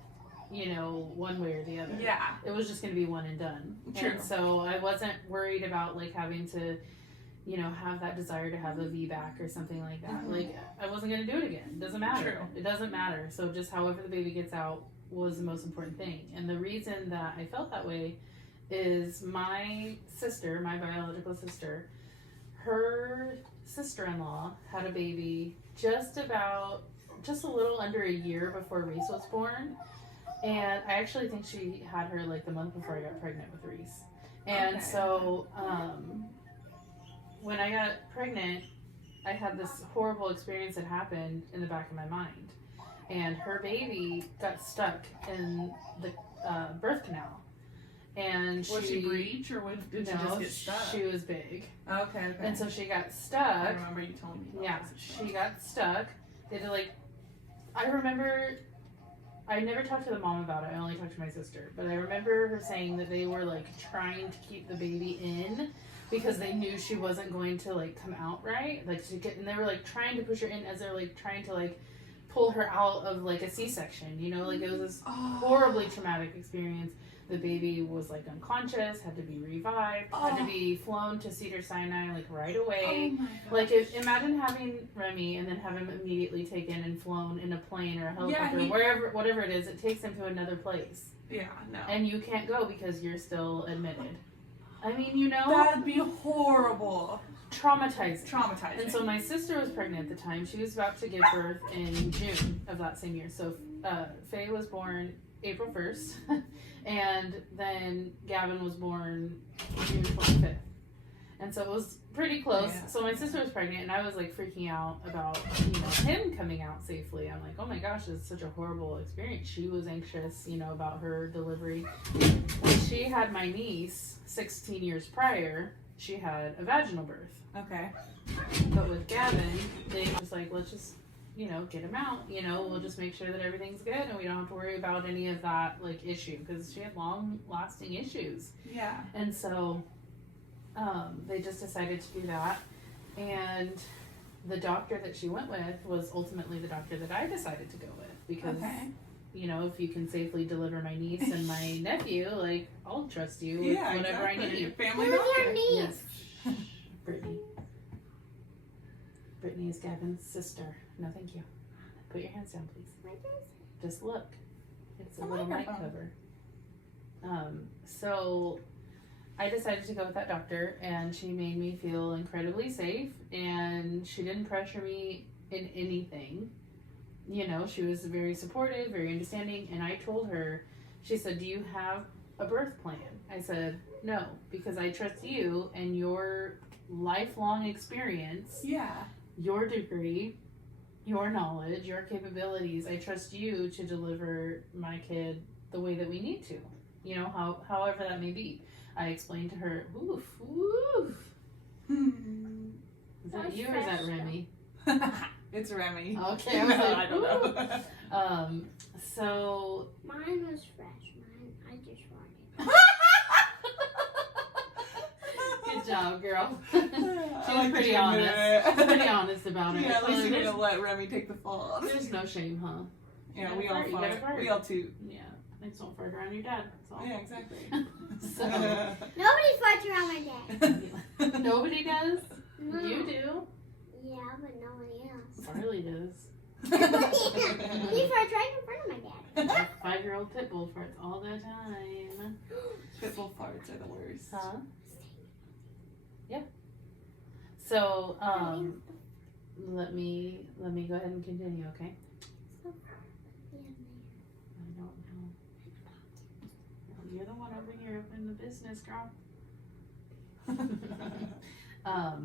one way or the other. Yeah. It was just going to be one and done. True. And so I wasn't worried about having to, have that desire to have a VBAC or something like that. Mm-hmm. I wasn't going to do it again. It doesn't matter. True. It doesn't matter. So just however the baby gets out was the most important thing. And the reason that I felt that way is my sister, my biological sister, her sister-in-law had a baby just a little under a year before Reese was born. And I actually think she had her the month before I got pregnant with Reese. And so when I got pregnant, I had this horrible experience that happened in the back of my mind. And her baby got stuck in the birth canal. And was she breech or did she just get stuck? She was big. Okay. And so she got stuck. I remember you telling me. Yeah, she got stuck. They had to I remember, I never talked to the mom about it. I only talked to my sister. But I remember her saying that they were trying to keep the baby in because they knew she wasn't going to come out right. And they were trying to push her in as they're trying to pull her out of like a C-section, you know, like it was this horribly traumatic experience. The baby was like unconscious, had to be revived, had to be flown to Cedars-Sinai like right away. Oh my like imagine having Remy and then have him immediately taken and flown in a plane or a helicopter, whatever it is, it takes him to another place. Yeah, no. And you can't go because you're still admitted. I mean, you know, that'd be horrible. Traumatizing. And so my sister was pregnant at the time. She was about to give birth in June of that same year. So Faye was born April 1st. And then Gavin was born June 25th. And so it was pretty close. Yeah. So my sister was pregnant and I was like freaking out about, you know, him coming out safely. I'm like, oh my gosh, it's such a horrible experience. She was anxious, you know, about her delivery. When she had my niece 16 years prior, she had a vaginal birth. Okay. But with Gavin, they was like, let's just, you know, get him out. You know, we'll just make sure that everything's good and we don't have to worry about any of that, like, issue. Because she had long-lasting issues. Yeah. And so they just decided to do that. And the doctor that she went with was ultimately the doctor that I decided to go with. Because, you know, if you can safely deliver my niece and my nephew, like, I'll trust you with whatever I need. Your family doctor. Yes. Brittany. Brittany is Gavin's sister. No, thank you. Put your hands down, please. Just look. It's a little mic cover. So I decided to go with that doctor, and she made me feel incredibly safe, and she didn't pressure me in anything. You know, she was very supportive, very understanding, and I told her, she said, do you have a birth plan? I said, no, because I trust you and your lifelong experience, your degree, your knowledge, your capabilities. I trust you to deliver my kid the way that we need to, you know, however that may be. I explained to her, oof. Is that you or is that Remy? It's Remy. Okay, I was like, I don't know. So mine was fresh. I just wanted. Good job, girl. She was pretty honest. Pretty honest about it. Yeah, at least you're gonna let Remy take the fall. There's no shame, huh? Yeah, we all fart. We all toot. Yeah, thanks. Don't fart around your dad. That's all. Yeah, exactly. Nobody farts around my dad. Nobody does? No. You do? Yeah, but nobody else. Farley does. He farts right in front of my dad. 5-year-old pit bull farts all the time. Pit bull farts are the worst. Huh? Yeah. So, let me go ahead and continue, okay? I don't know. You're the one over here in the business, girl. Well,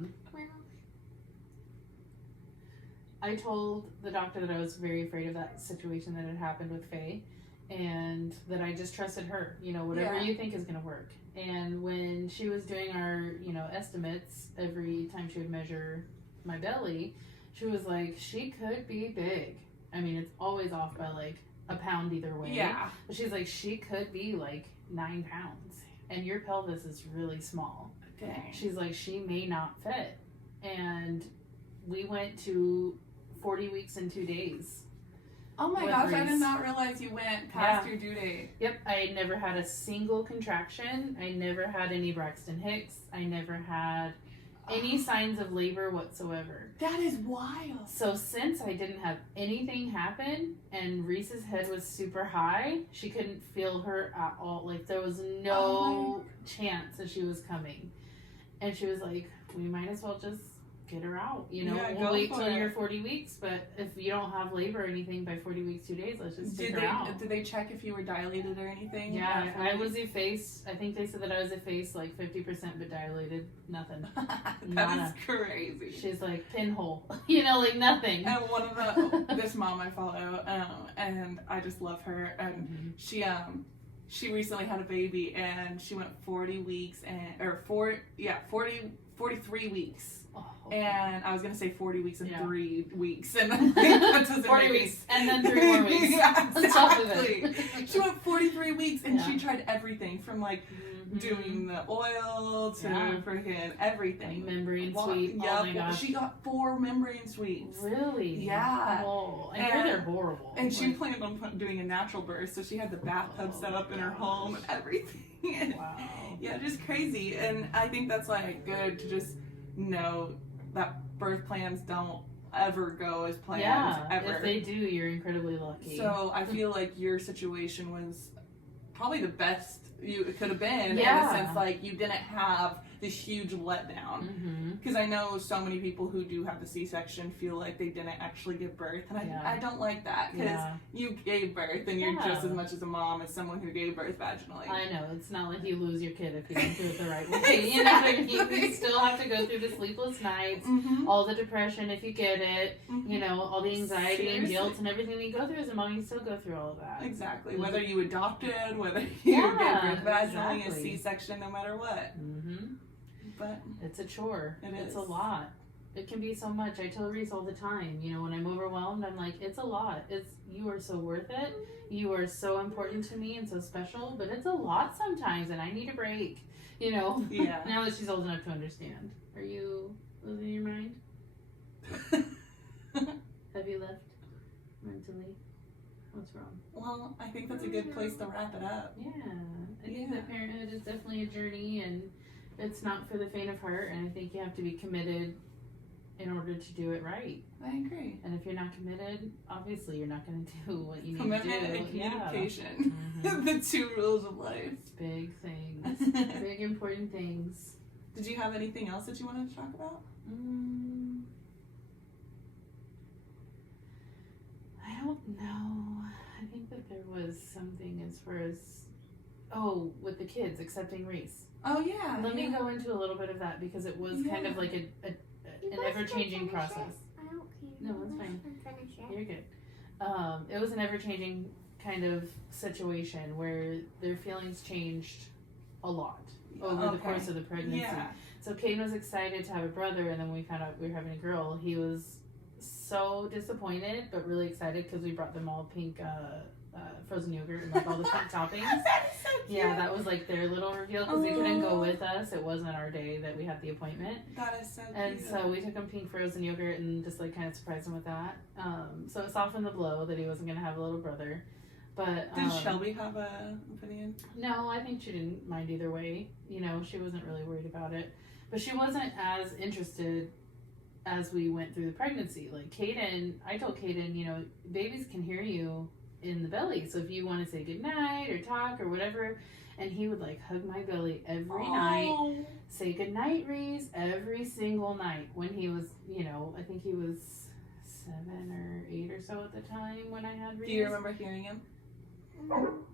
I told the doctor that I was very afraid of that situation that had happened with Faye, and that I just trusted her. You know, whatever you think is going to work. And when she was doing our, you know, estimates every time she would measure my belly, she was like, she could be big. I mean, it's always off by like a pound either way. Yeah. But she's like, she could be like 9 pounds, and your pelvis is really small. Dang. She's like, she may not fit. And we went to 40 weeks and 2 days. Oh my gosh, I did not realize you went past your due date. Yep, I had never had a single contraction. I never had any Braxton Hicks. I never had any signs of labor whatsoever. That is wild. So since I didn't have anything happen and Reese's head was super high, she couldn't feel her at all. Like there was no chance that she was coming. And she was like, we might as well just get her out, you know, we'll wait till you're 40 weeks, but if you don't have labor or anything by 40 weeks 2 days, let's just take her out. Did they check if you were dilated or anything? Yeah, I was effaced. I think they said that I was effaced like 50%, but dilated nothing. That is crazy. She's like pinhole, you know, like nothing. And one of this mom I follow, and I just love her, and she recently had a baby, and she went 40 weeks and 43 weeks. Oh, and I was gonna say 40 weeks and 3 weeks, and that doesn't 40 weeks and then 3 more weeks. Yeah, exactly. She went 43 weeks, and she tried everything from like doing the oil to freaking everything. Like membrane sweep. Yep. Oh my gosh. She got 4 membrane sweeps. Really? Yeah. Oh, I hear they're horrible. And she planned on doing a natural birth, so she had the bathtub set up in her home and everything. Wow. Yeah, just crazy. And I think that's like good to just know that birth plans don't ever go as planned ever. If they do, you're incredibly lucky. So I feel like your situation was probably the best it could have been in the sense like you didn't have this huge letdown. Because I know so many people who do have a C-section feel like they didn't actually give birth, and I don't like that, because you gave birth and you're just as much as a mom as someone who gave birth vaginally. I know, it's not like you lose your kid if you don't do it the right way. Exactly. You still have to go through the sleepless nights, all the depression if you get it, you know, all the anxiety and guilt and everything that you go through as a mom, you still go through all of that. Exactly. Whether you adopted, whether you gave birth vaginally, a C-section, no matter what. But it's a chore. It's a lot. It can be so much. I tell Reese all the time, you know, when I'm overwhelmed, I'm like, it's a lot. You are so worth it. You are so important to me and so special, but it's a lot sometimes, and I need a break, you know. Yeah. Now that she's old enough to understand. Are you losing your mind? Have you left mentally? What's wrong? Well, I think that's a good place to wrap it up. Yeah. I think that parenthood is definitely a journey, and it's not for the faint of heart, and I think you have to be committed in order to do it right. I agree. And if you're not committed, obviously you're not going to do what you need Commitment to do. and communication. The 2 rules of life. Big things. Big important things. Did you have anything else that you wanted to talk about? I don't know. I think that there was something as far as, with the kids, accepting Reese. Oh, yeah. Let me go into a little bit of that, because it was kind of like an ever-changing process. I don't care. No, that's fine. Finish it. You're good. It was an ever-changing kind of situation where their feelings changed a lot over the course of the pregnancy. Yeah. So Caden was excited to have a brother, and then when we found out we were having a girl, he was so disappointed but really excited, because we brought them all pink frozen yogurt and like all the pink toppings. That is so cute. Yeah, that was like their little reveal, because they couldn't go with us. It wasn't our day that we had the appointment. That is so cute. And so we took him pink frozen yogurt and just like kind of surprised him with that. So it softened the blow that he wasn't going to have a little brother. But did Shelby have an opinion? No, I think she didn't mind either way. You know, she wasn't really worried about it. But she wasn't as interested as we went through the pregnancy. Like Caden, I told Caden, you know, babies can hear you in the belly. So if you want to say goodnight or talk or whatever, and he would like hug my belly every night, say goodnight, Reese, every single night when he was, you know, I think he was 7 or 8 or so at the time when I had Reese. Do you remember hearing him? No,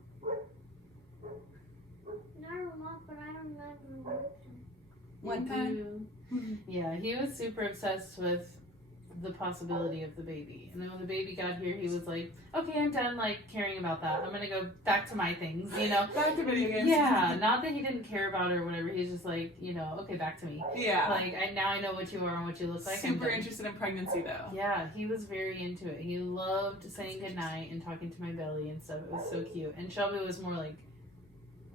not, but I remember One time? Yeah, he was super obsessed with the possibility of the baby. And then when the baby got here, he was like, okay, I'm done like caring about that. I'm gonna go back to my things, you know. Back to video games. Yeah, not that he didn't care about her or whatever. He's just like, you know, okay, back to me. Yeah. Like, now I know what you are and what you look like. Super interested in pregnancy though. Yeah, he was very into it. He loved saying goodnight and talking to my belly and stuff. It was so cute. And Shelby was more like,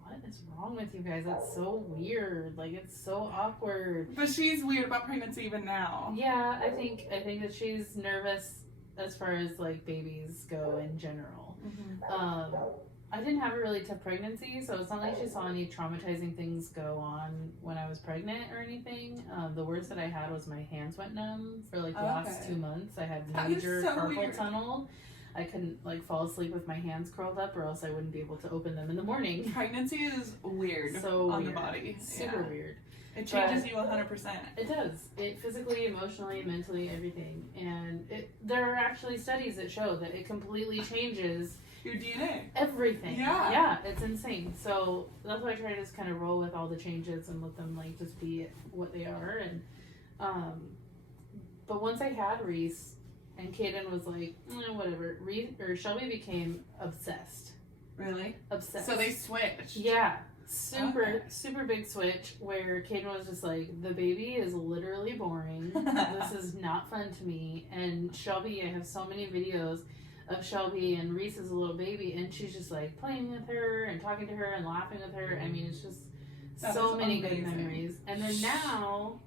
what is wrong with you guys? That's so weird. Like, it's so awkward. But she's weird about pregnancy even now. Yeah, I think that she's nervous as far as like babies go in general. I didn't have a really tough pregnancy, so it's not like she saw any traumatizing things go on when I was pregnant or anything. The worst that I had was my hands went numb for like the last 2 months. I had major carpal tunnel. I couldn't like fall asleep with my hands curled up, or else I wouldn't be able to open them in the morning. Pregnancy is weird on the body. Super weird. It changes you 100%. It does. It physically, emotionally, mentally, everything. And there are actually studies that show that it completely changes your DNA. Everything. Yeah. Yeah, it's insane. So that's why I try to just kind of roll with all the changes and let them like just be what they are. And but once I had Reese, and Caden was like, whatever. Shelby became obsessed. Really? Obsessed. So they switched. Yeah. Super big switch where Caden was just like, the baby is literally boring. This is not fun to me. And Shelby, I have so many videos of Shelby and Reese as a little baby, and she's just like playing with her and talking to her and laughing with her. I mean, it's just So many good memories. And then now...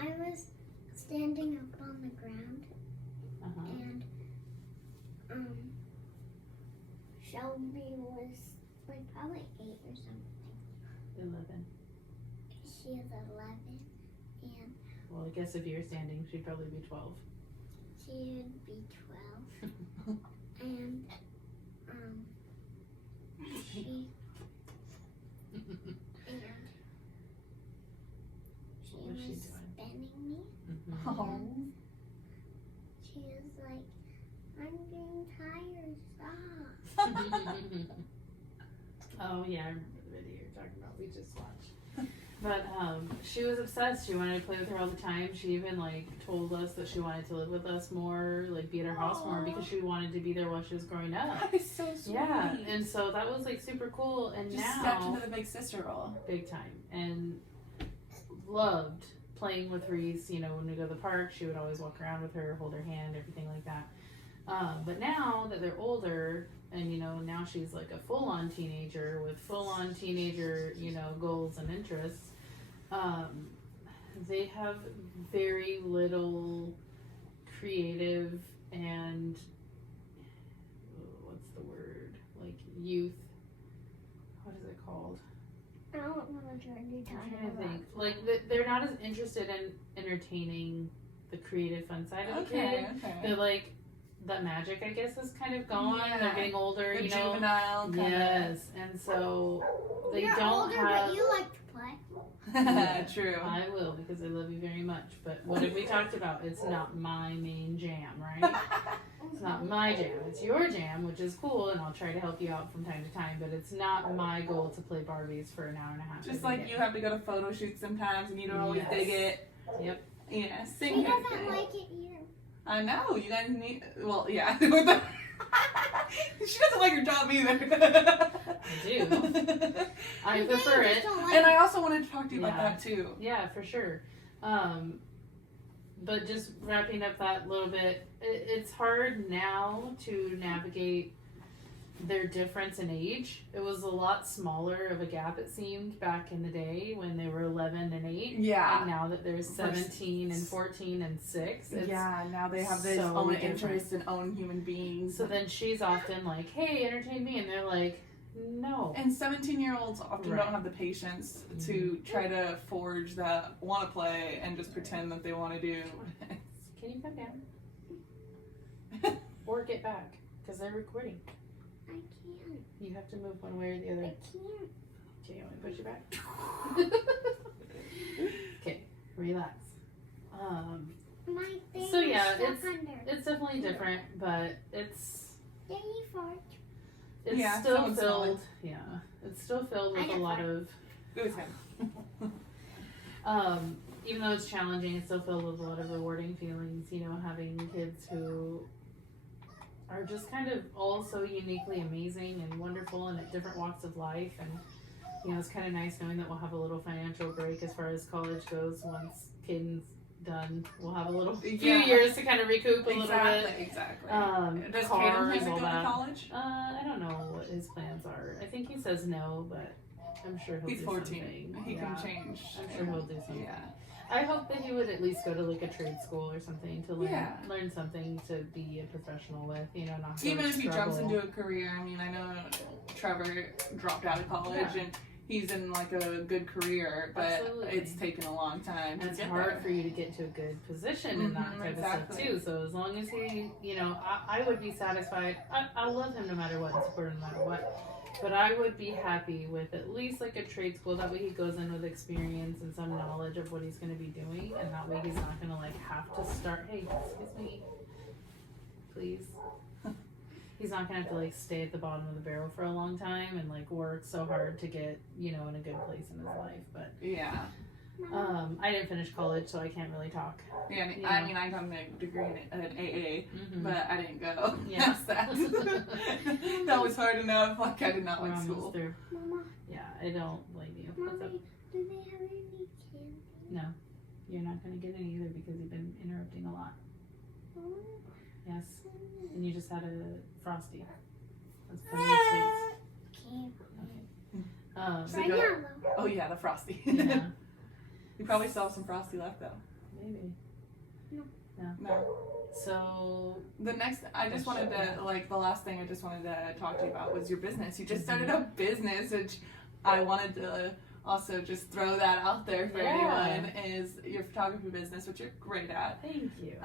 I was standing up on the ground, and Shelby was like probably 8 or something. 11. She is 11, and well, I guess if you were standing, she'd probably be 12. She would be 12, and she What was she was doing? spinning me. Oh. She was like, I'm getting tired, stop. Oh yeah, I remember the video you're talking about. We just watched. But she was obsessed. She wanted to play with her all the time. She even like told us that she wanted to live with us more, like be at our house more, because she wanted to be there while she was growing up. That is so sweet. Yeah, and so that was like super cool. And Just now stepped into the big sister role. big time, and loved playing with Reese. You know, when we go to the park, she would always walk around with her, hold her hand, everything like that. But now that they're older, and you know, now she's like a full-on teenager with full-on teenager, you know, goals and interests. They have very little creative and what's the word? Like youth. What is it called? I don't know what you're I'm talking trying to about. think. Like they're not as interested in entertaining the creative, fun side of the kid. Okay. They're like the magic, I guess, is kind of gone. Yeah. They're getting older, The you know. juvenile kind Yes, and so they You're don't older, have. but you like to play. of. True. I will, because I love you very much. But what have we talked about? It's not my main jam, right? It's not my jam. It's your jam, which is cool, and I'll try to help you out from time to time. But it's not my goal to play Barbies for an hour and a half. Just every like day. you have to go to photo shoots sometimes and you don't always Yes. dig it. Yep. Yeah, She same kind of doesn't thing. like it either. I know, you guys need, well, yeah. She doesn't like her job either. I do. I You prefer just it. don't like And it. I also wanted to talk to you about Yeah. that too. Yeah, for sure. But just wrapping up that little bit, it's hard now to navigate their difference in age. It was a lot smaller of a gap, it seemed, back in the day when they were 11 and 8. Yeah. And now that there's 17 and 14 and 6. It's, Yeah, now they have this so own different. interest in own human beings. So then she's often like, hey, entertain me. And they're like, no. And 17-year-olds often Right. don't have the patience to try to forge that want to play and just pretend that they want to do. Can you come down? Or get back, because they're recording. I can't. You have to move one way or the I other. can't. Okay, you want me to push you back? Okay, relax. My thing So, yeah, is stuck under. It's definitely different, but it's Did he fart? Yeah, still someone smelled filled. Yeah, it's still filled with I a got lot fart. of. It was him. Even though it's challenging, it's still filled with a lot of rewarding feelings. You know, having kids who are just kind of all so uniquely amazing and wonderful and at different walks of life. And, you know, it's kind of nice knowing that we'll have a little financial break as far as college goes once Caden's done. We'll have a little few Yeah. years to kind of recoup a little bit. Exactly. Cars, Does Caden plan to all go to that. college? I don't know what his plans are. I think he says no, but I'm sure he'll He's do 14. something. He Yeah. can change. I'm sure he'll do something. Yeah. I hope that he would at least go to like a trade school or something to learn Yeah. learn something to be a professional with, you know, not to Even if he jumps struggle. into a career, I mean, I know Trevor dropped out of college Yeah. and he's in like a good career, but Absolutely. it's taken a long time And to it's get hard there. for you to get to a good position in that Mhm, type of stuff exactly. too. So as long as he, you know, I would be satisfied. I love him no matter what, and support him no matter what. But I would be happy with at least like a trade school. That way he goes in with experience and some knowledge of what he's going to be doing, and that way he's not going to like have to start. Hey, excuse me, please. He's not going to have to like stay at the bottom of the barrel for a long time and like work so hard to get, you know, in a good place in his life. But Yeah. I didn't finish college, so I can't really talk. Yeah, Yeah. I mean, I got a degree in AA, Mm-hmm. but I didn't go Yeah. past that. That was hard enough. Like, I did not We're like almost school. through. Mama, Yeah, I don't blame you. What's up? Mommy, do they have any candy? No, you're not going to get any either because you've been interrupting a lot. Oh, Yes, and you just had a Frosty. That's plenty of sweets. So Right you now, go, though. oh yeah, the Frosty. Yeah. You probably still have some Frosty left though. Maybe. No. So The next, I just wanted to, like, the last thing I just wanted to talk to you about was your business. You just started a business, which I wanted to also just throw that out there for anyone, is your photography business, which you're great at. thank you.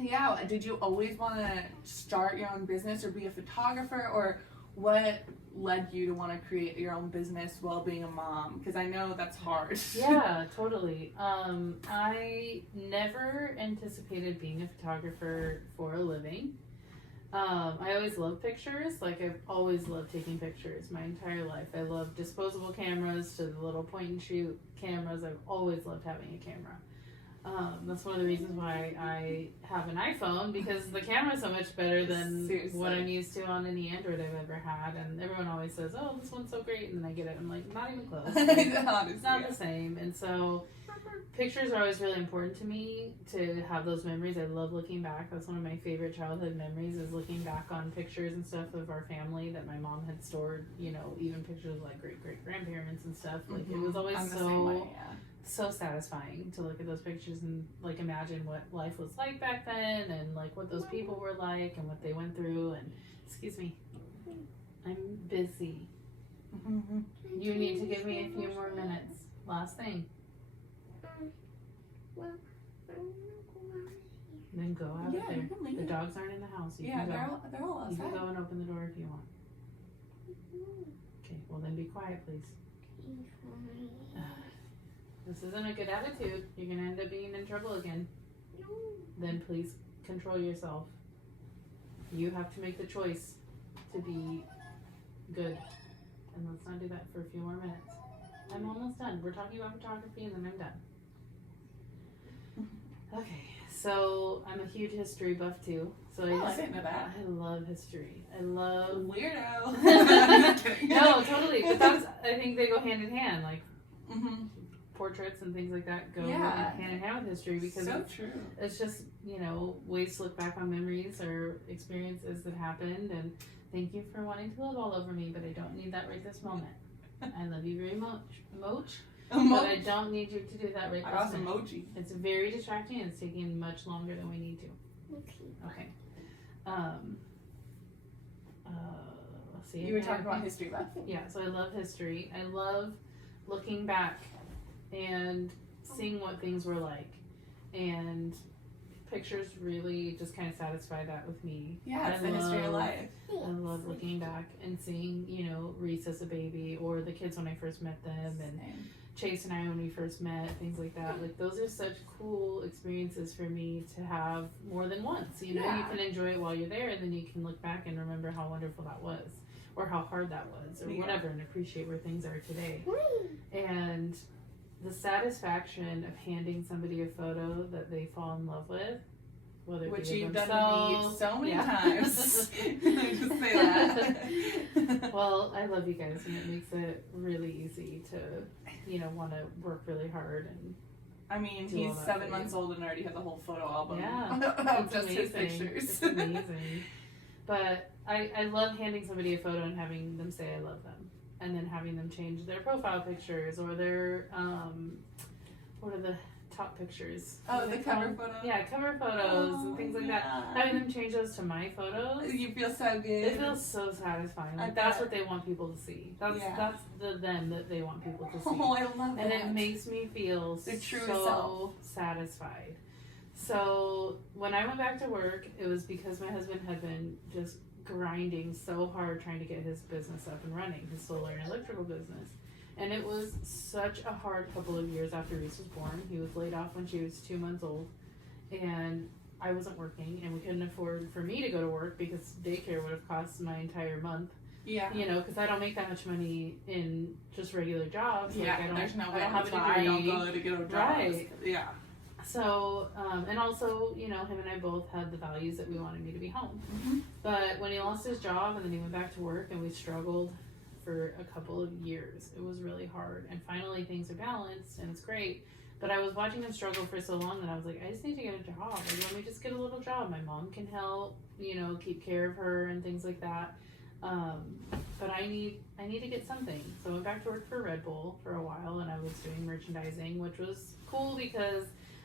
Yeah, did you always want to start your own business or be a photographer, or what led you to want to create your own business while being a mom? Because I know that's hard. Yeah, totally. I never anticipated being a photographer for a living. I always loved pictures. Like, I've always loved taking pictures my entire life. I love disposable cameras to the little point and shoot cameras. I've always loved having a camera. That's one of the reasons why I have an iPhone, because the camera is so much better than Seriously. what I'm used to on any Android I've ever had. And everyone always says, oh, this one's so great. And then I get it. I'm like, not even close. It's not the same. And so pictures are always really important to me, to have those memories. I love looking back. That's one of my favorite childhood memories, is looking back on pictures and stuff of our family that my mom had stored, you know, even pictures of like great-great-grandparents and stuff. Like, it was always I'm the same way, yeah. so satisfying to look at those pictures and like imagine what life was like back then, and like what those people were like and what they went through. And excuse me, I'm busy. You need to give me a few more minutes. Last thing. Then go out Yeah, there. you can leave. The dogs aren't in the house. You Yeah, can go. they're all You can outside. go and open the door if you want. Okay, well then be quiet, please. This isn't a good attitude. You're gonna end up being in trouble again. Then please control yourself. You have to make the choice to be good. And let's not do that for a few more minutes. I'm almost done. We're talking about photography and then I'm done. Okay, so I'm a huge history buff too. So I didn't know that. I love history. I love Weirdo. No, totally. But that's, I think they go hand in hand. Like, portraits and things like that go hand in hand with history, because so true. it's just, you know, ways to look back on memories or experiences that happened. And thank you for wanting to live all over me, but I don't need that right this moment. I love you very much, but I don't need you to do that right I got this some minute. emoji. It's very distracting and it's taking much longer than we need to. Okay. Let's see. You were talking about history buff. Yeah, so I love history. I love looking back and seeing what things were like. And pictures really just kind of satisfy that with me. Yeah, it's the history of life. I love looking back and seeing, you know, Reese as a baby, or the kids when I first met them, and Chase and I when we first met, things like that. Like, those are such cool experiences for me to have more than once. You know, you can enjoy it while you're there, and then you can look back and remember how wonderful that was, or how hard that was, or whatever, and appreciate where things are today. And the satisfaction of handing somebody a photo that they fall in love with, whether it Which be you've themselves, done with me so many times. Just say that. Well, I love you guys, and it makes it really easy to, you know, want to work really hard. And I mean, do he's all that 7 for months old and already has a whole photo album Yeah, of it's just his amazing. pictures. It's amazing. But I love handing somebody a photo and having them say I love them. And then having them change their profile pictures or their, what are the top pictures? Oh, the cover photo? Yeah, cover photos and things like that. Having them change those to my photos. You feel so good. It feels so satisfying. Like, that's what they want people to see. That's the them that they want people to see. Oh, I love that. And it makes me feel so satisfied. So when I went back to work, it was because my husband had been just grinding so hard trying to get his business up and running, his solar and electrical business. And it was such a hard couple of years after Reese was born. He was laid off when she was 2 months old, and I wasn't working, and we couldn't afford for me to go to work because daycare would have cost my entire month. Yeah. You know, because I don't make that much money in just regular jobs. Yeah, like, there's no way I don't have a degree. I don't go to get a job. Right. Yeah. So, and also, you know, him and I both had the values that we wanted me to be home. Mm-hmm. But when he lost his job and then he went back to work and we struggled for a couple of years, it was really hard. And finally things are balanced and it's great. But I was watching him struggle for so long that I was like, I just need to get a job. Like, let me just get a little job. My mom can help, you know, keep care of her and things like that. but I need to get something. So I went back to work for Red Bull for a while, and I was doing merchandising, which was cool because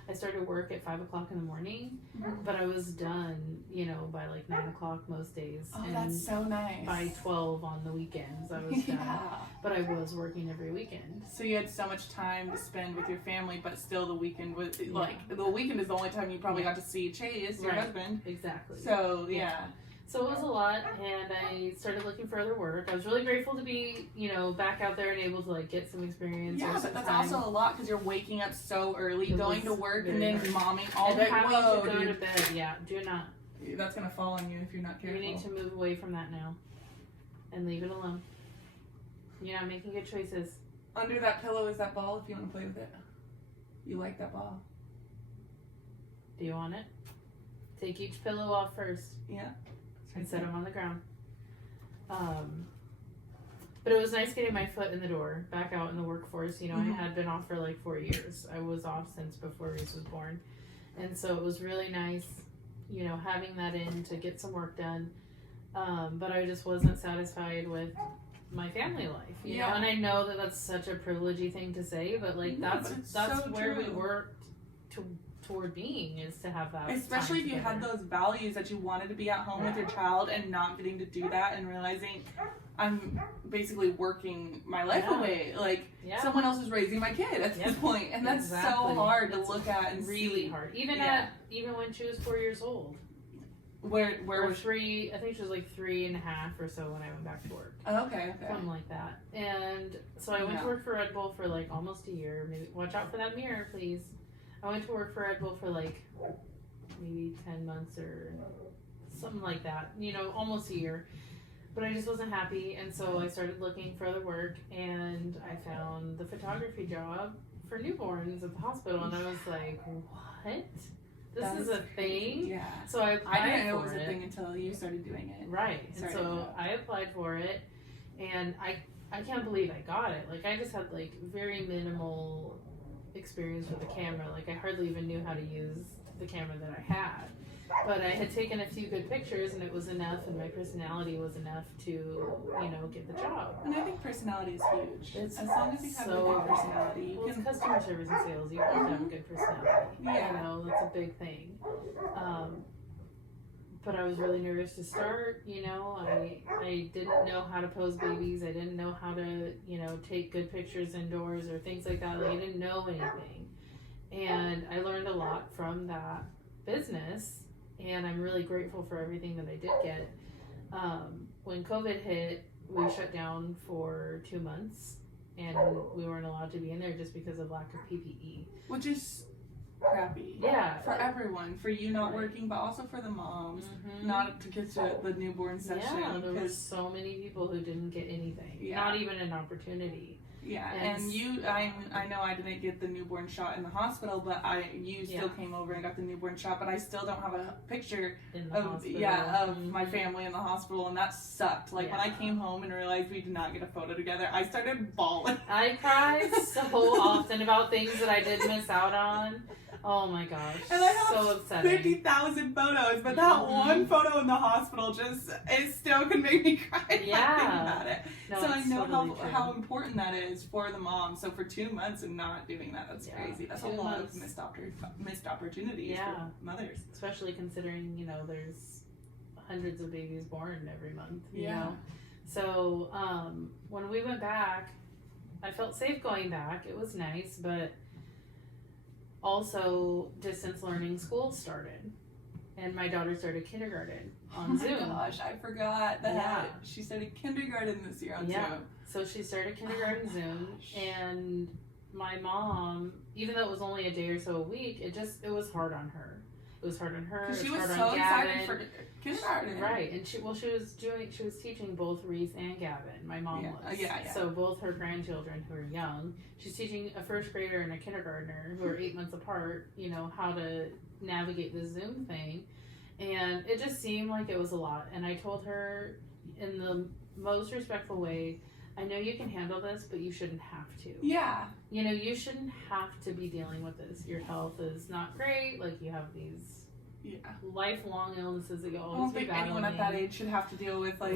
I started work at 5 o'clock in the morning, but I was done, by like 9 o'clock most days. Oh, and that's so nice. By 12 on the weekends, I was done. But I was working every weekend. So you had so much time to spend with your family, but still the weekend was the weekend is the only time you probably got to see Chase, your husband. Exactly. So yeah. So it was a lot, and I started looking for other work. I was really grateful to be, back out there and able to like get some experience. Yeah, but that's also a lot because you're waking up so early, going to work, and then hard. momming all day. Having to go to bed. Yeah, do not. That's gonna fall on you if you're not careful. You need to move away from that now, and leave it alone. You're not making good choices. Under that pillow is that ball if you want to play with it. You like that ball. Do you want it? Take each pillow off first. Yeah. And set them on the ground. But it was nice getting my foot in the door, back out in the workforce. I had been off for like 4 years. I was off since before Reese was born. And so it was really nice, having that in to get some work done. But I just wasn't satisfied with my family life, you know? And I know that that's such a privilegey thing to say, but like that's so where true. we worked toward being, is to have that, especially if you together. had those values that you wanted to be at home with your child and not getting to do that and realizing I'm basically working my life away, like someone else is raising my kid at this point, and that's so hard to look at and really see. hard, even when she was 4 years old. Where was 3? I think she was like 3.5 or so when I went back to work. Oh, okay. Something like that. And so I went to work for Red Bull for like almost a year. Maybe watch out for that mirror, please. I went to work for Red Bull for like maybe 10 months or something like that. Almost a year. But I just wasn't happy, and so I started looking for other work, and I found the photography job for newborns at the hospital, and I was like, what? This is a thing? Yeah. So I didn't know it was a thing until you started doing it. Right. And so I applied for it, and I can't believe I got it. Like, I just had like very minimal experience with the camera. Like, I hardly even knew how to use the camera that I had. But I had taken a few good pictures, and it was enough, and my personality was enough to, get the job. And I think personality is huge. It's as long as you have a good personality. Well, it's customer service and sales. You have to have a good personality. Yeah. That's a big thing. But I was really nervous to start. I didn't know how to pose babies. I didn't know how to, take good pictures indoors or things like that. Like, I didn't know anything. And I learned a lot from that business. And I'm really grateful for everything that I did get. When COVID hit, we shut down for 2 months, and we weren't allowed to be in there just because of lack of PPE. Which is crappy. Yeah. For everyone. For you not working, but also for the moms. Mm-hmm. Not to get to the newborn session. Yeah, there were so many people who didn't get anything. Yeah. Not even an opportunity. Yeah, and I know I didn't get the newborn shot in the hospital, but you still came over and got the newborn shot, but I still don't have a picture of my family in the hospital, and that sucked. Like, when I came home and realized we did not get a photo together, I started bawling. I cried so often about things that I did miss out on. Oh my gosh, and I have so upsetting. 50,000 photos, but that one photo in the hospital it still can make me cry thinking about it. No, so I know totally how important that is for the mom. So for 2 months and not doing that's crazy. That's a lot of missed opportunities for mothers. Especially considering, there's hundreds of babies born every month, you know? So when we went back, I felt safe going back. It was nice, but also distance learning school started, and my daughter started kindergarten on Zoom. Oh my gosh, I forgot that she started kindergarten this year on Zoom. So she started kindergarten Zoom, and my mom, even though it was only a day or so a week, it was hard on her. It was hard on her. Because she was hard so on excited for kindergarten. Right, and she was teaching both Reese and Gavin. My mom was. So both her grandchildren who are young. She's teaching a first grader and a kindergartner who are 8 months apart, how to navigate the Zoom thing. And it just seemed like it was a lot. And I told her in the most respectful way, I know you can handle this, but you shouldn't have to. Yeah. You shouldn't have to be dealing with this. Your health is not great. Like, you have these lifelong illnesses that you'll I always don't be think battling. anyone at that age should have to deal with, like,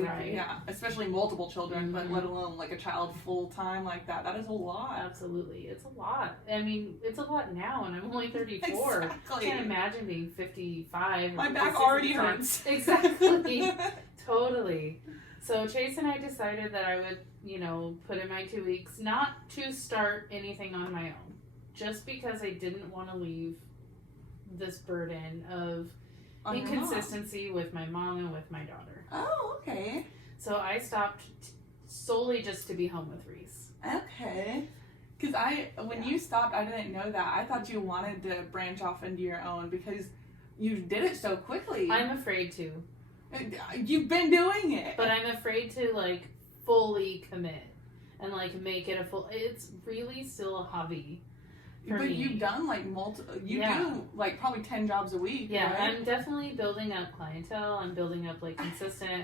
especially multiple children, but let alone, like, a child full-time like that. That is a lot. Absolutely. It's a lot. I mean, it's a lot now, and I'm only 34. Exactly. I can't imagine being 55. My back already hurts. Exactly. Totally. So Chase and I decided that I would, put in my 2 weeks, not to start anything on my own, just because I didn't want to leave this burden of inconsistency with my mom and with my daughter. Oh, okay. So I stopped solely just to be home with Reese. Okay. Because when you stopped, I didn't know that. I thought you wanted to branch off into your own because you did it so quickly. I'm afraid to. You've been doing it. But I'm afraid to, like, fully commit and, like, make it a full... It's really still a hobby. But you've done, like, do, like, probably 10 jobs a week, Yeah, right? I'm definitely building up clientele. I'm building up, like, consistent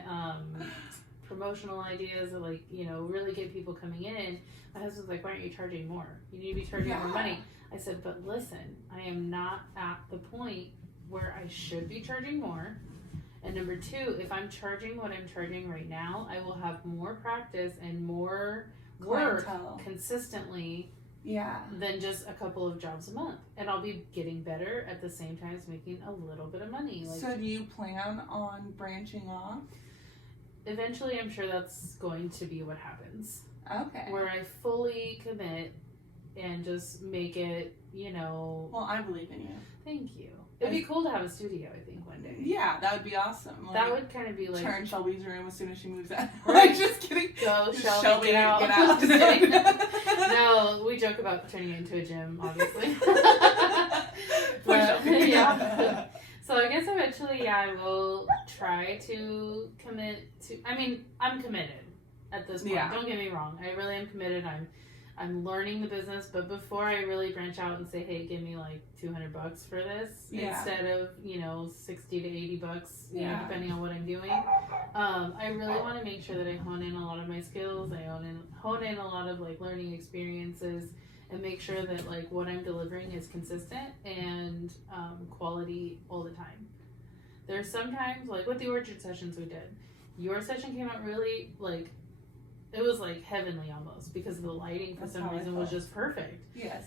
promotional ideas that, like, really get people coming in. My husband's like, why aren't you charging more? You need to be charging more money. I said, but listen, I am not at the point where I should be charging more. And number two, if I'm charging what I'm charging right now, I will have more practice and more work consistently than just a couple of jobs a month. And I'll be getting better at the same time as making a little bit of money. Like, so do you plan on branching off? Eventually, I'm sure that's going to be what happens. Okay. Where I fully commit and just make it, Well, I believe in you. Thank you. It'd be cool to have a studio, I think, one day. Yeah, that would be awesome. That would kind of be like... Turn Shelby's room as soon as she moves out. Right. Like, just kidding. Go, Shelby, get out. Just kidding. No, we joke about turning it into a gym, obviously. But, yeah. So I guess eventually, I will try to commit to... I mean, I'm committed at this point. Don't get me wrong. I really am committed. I'm learning the business, but before I really branch out and say, hey, give me like $200 for this instead of, $60 to $80, depending on what I'm doing. I really want to make sure that I hone in a lot of my skills. I hone in a lot of like learning experiences and make sure that like what I'm delivering is consistent and quality all the time. There's sometimes, like with the orchard sessions we did, your session came out really like, it was like heavenly almost because the lighting for some reason was just perfect. Yes.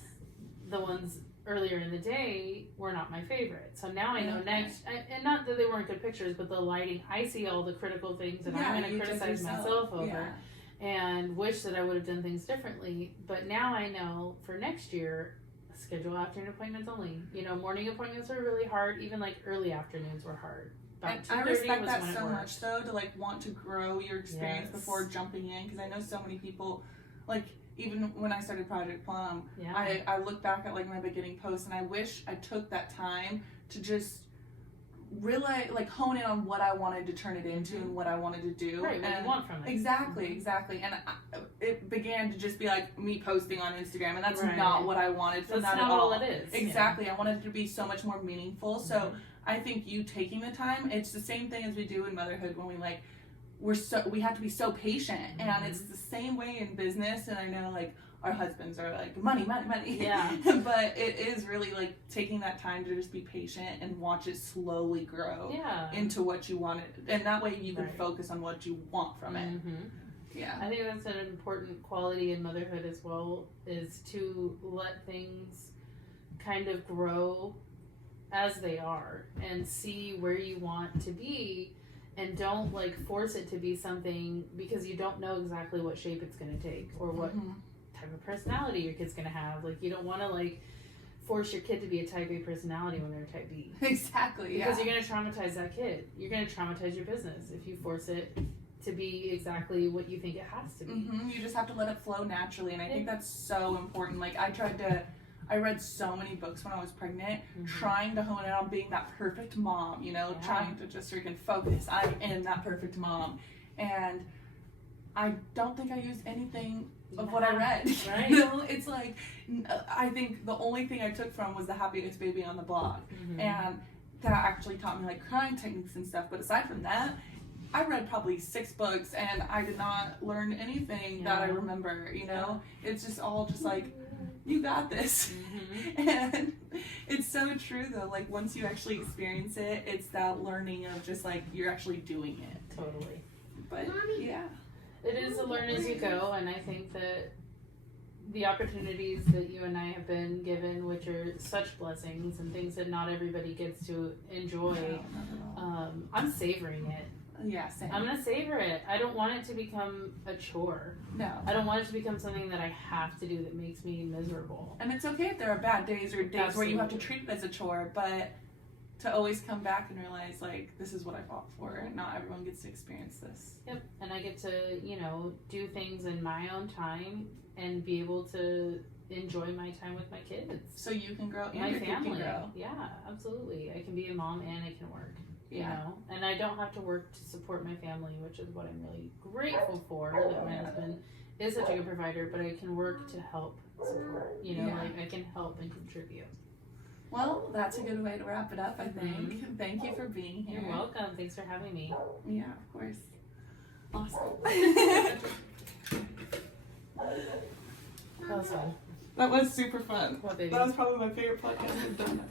The ones earlier in the day were not my favorite. So now I know next, and not that they weren't good pictures, but the lighting, I see all the critical things that I'm going to criticize myself over and wish that I would have done things differently. But now I know for next year, schedule afternoon appointments only. Morning appointments are really hard. Even like early afternoons were hard. And I respect that so much, though, to like want to grow your experience before jumping in, because I know so many people, like even when I started Project Plum, I look back at like my beginning posts, and I wish I took that time to just really like hone in on what I wanted to turn it into and what I wanted to do. Right, what you want from it. Exactly. And it began to just be like me posting on Instagram, and that's not what I wanted from that at all. That's not all it is. Exactly. I wanted it to be so much more meaningful. So I think you taking the time, it's the same thing as we do in motherhood when we have to be so patient, and it's the same way in business. And I know like our husbands are like money. Yeah. But it is really like taking that time to just be patient and watch it slowly grow into what you want it, and that way you can focus on what you want from it. Yeah. I think that's an important quality in motherhood as well, is to let things kind of grow as they are and see where you want to be, and don't like force it to be something because you don't know exactly what shape it's going to take or what type of personality your kid's going to have. Like you don't want to like force your kid to be a type A personality when they're a type B. Exactly. Because you're going to traumatize that kid. You're going to traumatize your business if you force it to be exactly what you think it has to be. You just have to let it flow naturally, and I think that's so important. Like I read so many books when I was pregnant, trying to hone in on being that perfect mom, trying to just freaking focus. I am that perfect mom. And I don't think I used anything of what I read. Right. It's like, I think the only thing I took from was the happiest baby on the block. And that actually taught me like crying techniques and stuff. But aside from that, I read probably 6 books and I did not learn anything that I remember, you know? It's just all just like, you got this. And it's so true though, like once you actually experience it, it's that learning of just like, you're actually doing it. Totally. But yeah. It is a learn as you go, and I think that the opportunities that you and I have been given, which are such blessings and things that not everybody gets to enjoy, I'm savoring it. Yeah, same. I'm gonna savor it. I don't want it to become a chore. No. I don't want it to become something that I have to do that makes me miserable. And it's okay if there are bad days or days where you have to treat it as a chore, but to always come back and realize, like, this is what I fought for, and not everyone gets to experience this. Yep, and I get to, you know, do things in my own time and be able to enjoy my time with my kids. So you can grow and my your kid family. can grow. Yeah, absolutely. I can be a mom and I can work. You Yeah. know, and I don't have to work to support my family, which is what I'm really grateful for, that my husband is such a good provider, but I can work to help support, you know, like I can help and contribute. Well, that's a good way to wrap it up, I think. Thank you for being here. You're welcome. Thanks for having me. Yeah, of course. Awesome. That was fun. That was super fun. What, baby? That was probably my favorite podcast I've done.